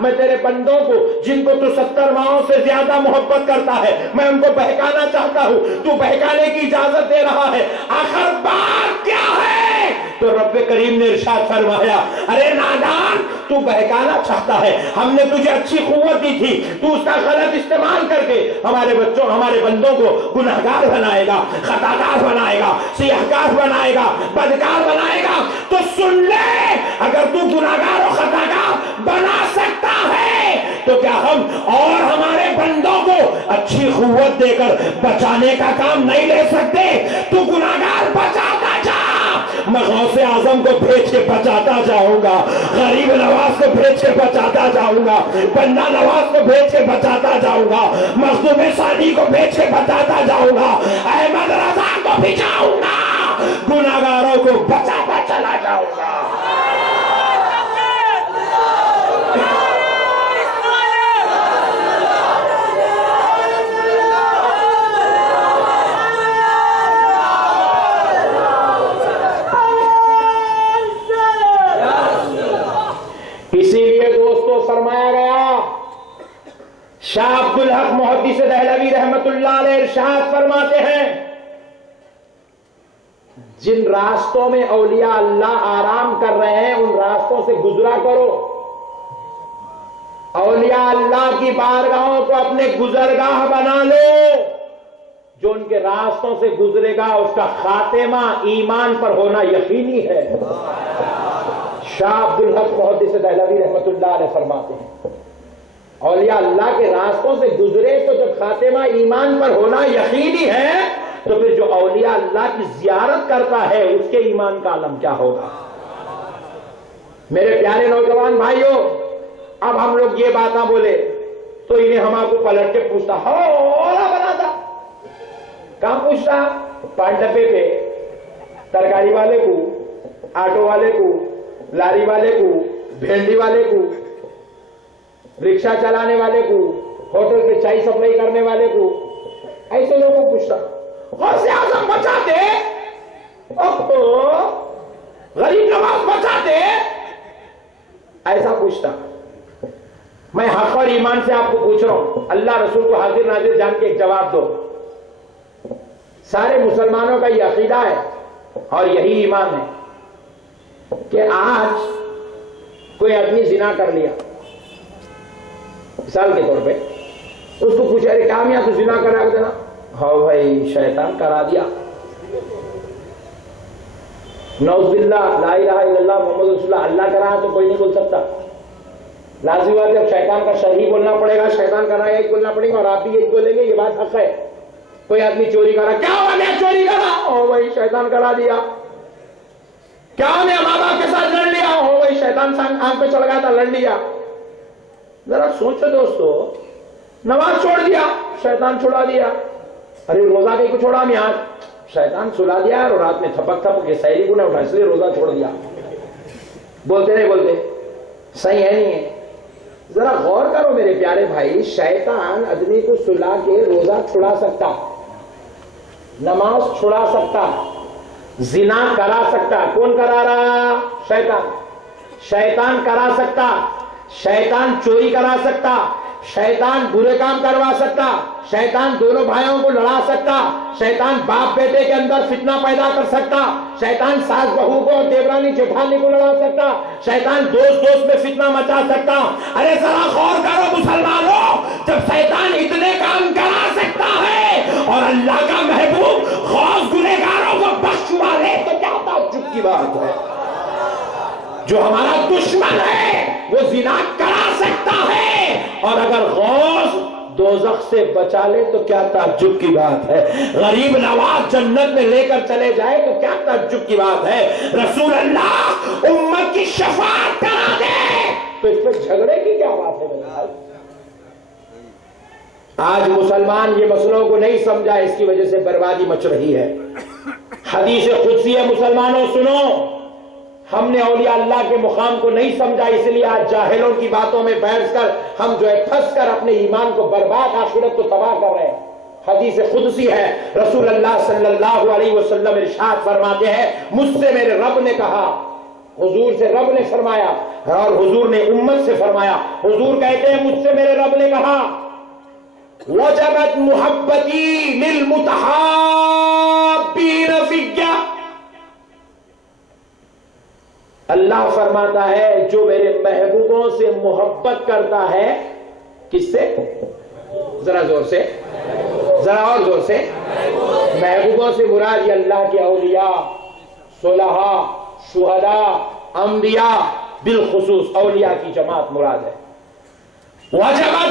میں تیرے بندوں کو جن کو تو 70 ماہوں سے زیادہ محبت کرتا ہے میں ان کو بہکانا چاہتا ہوں, تو بہکانے کی اجازت دے رہا ہے, آخر بات کیا ہے؟ تو رب کریم نے ارشاد فرمایا ارے نادان تو بہکانا چاہتا ہے, ہم نے تجھے اچھی قوت دی تھی, تو اس کا غلط استعمال کر کے ہمارے بچوں ہمارے بندوں کو گناہگار بنائے گا, خطاکار بنائے گا, سیاہکار بنائے گا, بدکار بنائے گا. تو سن لے اگر تو گناہگار و خطاکار بنا سکتا ہے تو کیا ہم اور ہمارے بندوں کو اچھی قوت دے کر بچانے کا کام نہیں لے سکتے تو گناہگار بچاتا جا. میں غوث اعظم کو بھیج کے بچاتا جاؤں گا, غریب نواز کو بھیج کے بچاتا جاؤں گا, بندہ نواز کو بھیج کے بچاتا جاؤں گا, مخدوم ثانی کو بھیج کے بچاتا جاؤں گا, احمد رضا کو بھی جاؤں گا, گناہگاروں کو بچاتا چلا جاؤں گا. اسی لیے دوستو فرمایا گیا, شاہ عبدالحق محدث دہلوی رحمت اللہ علیہ ارشاد فرماتے ہیں, جن راستوں میں اولیاء اللہ آرام کر رہے ہیں ان راستوں سے گزرا کرو. اولیاء اللہ کی بارگاہوں کو اپنے گزرگاہ بنا لو. جو ان کے راستوں سے گزرے گا اس کا خاتمہ ایمان پر ہونا یقینی ہے. شاہ عبدالحق محدث دہلوی رحمت اللہ علیہ فرماتے ہیں, اولیاء اللہ کے راستوں سے گزرے تو جب خاتمہ ایمان پر ہونا یقینی ہے تو پھر جو اولیاء اللہ کی زیارت کرتا ہے اس کے ایمان کا عالم کیا ہوگا. میرے پیارے نوجوان بھائیوں, اب ہم لوگ یہ بات نہ بولے تو انہیں ہم آپ کو پلٹ کے پوچھتا ہولا بنا تھا. کہاں پوچھتا؟ پان ڈبے پہ ترکاری والے کو, آٹو والے کو, لاری والے کو, بھنڈی والے کو, رکشہ چلانے والے کو, ہوٹل پہ چائے سپلائی کرنے والے کو, ایسے لوگوں کو پوچھتا غوث اعظم بچاتے, غریب نواز بچاتے, ایسا پوچھتا. میں حق اور ایمان سے آپ کو پوچھ رہا ہوں, اللہ رسول کو حاضر ناظر جان کے ایک جواب دو. سارے مسلمانوں کا یہ عقیدہ ہے اور یہی ایمان ہے کہ آج کوئی آدمی زنا کر لیا, مثال کے طور پہ اس کو پوچھا ارے کیا میاں تو زنا کرا دینا, ہاں بھائی شیطان کرا دیا. نعوذ باللہ, لا الہ الا اللہ محمد رسول اللہ, اللہ کرا تو کوئی نہیں بول سکتا. لازمی بات ہے اب شیطان کا شر ہی بولنا پڑے گا, شیطان کرا یہی بولنا پڑے گا, اور آپ بھی یہی بولیں گے, یہ بات حق ہے. کوئی آدمی چوری کرا, کیا ہوا میں چوری کرا, او بھائی شیطان کرا دیا. کیا میں ماں باپ کے ساتھ لڑ لیا, ہو بھائی شیطان آنکھ پہ چڑھ گیا تھا لڑ لیا. ذرا سوچو دوستو, نماز چھوڑ دیا, شیطان چھڑا دیا. ارے روزہ کہیں کو چھوڑا میں آج, شیطان سلا دیا اور رات میں تھپک تھپک کے سہری کو نہ اٹھا اس لیے روزہ چھوڑ دیا. بولتے نہیں بولتے, صحیح ہے نہیں ہے. ذرا غور کرو میرے پیارے بھائی, شیطان آدمی کو سلا کے روزہ چھڑا سکتا, نماز چھڑا سکتا, زنا کرا سکتا. کون کرا رہا؟ شیطان. شیطان کرا سکتا, شیطان چوری کرا سکتا, شیطان برے کام کروا سکتا, شیطان دونوں بھائیوں کو لڑا سکتا, شیطان باپ بیٹے کے اندر فتنہ پیدا کر سکتا, شیطان ساس بہو کو اور دیورانی جٹھانی کو لڑا سکتا, شیطان دوست میں فتنہ مچا سکتا. ارے ذرا غور کرو مسلمانوں, جب شیطان اتنے کام کرا سکتا ہے اور اللہ کا محبوب غوث گنہگاروں کو بخشوا لے تو کیا تعجب کی بات ہے. جو ہمارا دشمن ہے وہ زنا کرا سکتا ہے, اور اگر غوث دوزخ سے بچا لے تو کیا تعجب کی بات ہے. غریب نواز جنت میں لے کر چلے جائے تو کیا تعجب کی بات ہے. رسول اللہ امت کی شفاعت کرا دے تو اس پہ جھگڑے کی کیا بات ہے میرے بھائی. آج مسلمان یہ مسئلوں کو نہیں سمجھا, اس کی وجہ سے بربادی مچ رہی ہے. حدیث قدسی ہے مسلمانوں سنو, ہم نے اولیاء اللہ کے مقام کو نہیں سمجھا, اس لیے آج جاہلوں کی باتوں میں بیٹھ کر ہم جو ہے پھنس کر اپنے ایمان کو برباد, آخرت کو تباہ کر رہے ہیں. حدیث قدسی ہے, رسول اللہ صلی اللہ علیہ وسلم ارشاد فرماتے ہیں, مجھ سے میرے رب نے کہا, حضور سے رب نے فرمایا اور حضور نے امت سے فرمایا. حضور کہتے ہیں مجھ سے میرے رب نے کہا, وجبت محبتی للمتحابین فیّ. اللہ فرماتا ہے جو میرے محبوبوں سے محبت کرتا ہے, کس سے؟ ذرا زور سے, ذرا اور زور سے. محبوبوں سے مراد یہ اللہ کے اولیاء, صلحاء, شہداء, انبیاء, بالخصوص اولیاء کی جماعت مراد ہے. وجبت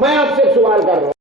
میں آپ سے سوال کر رہا ہوں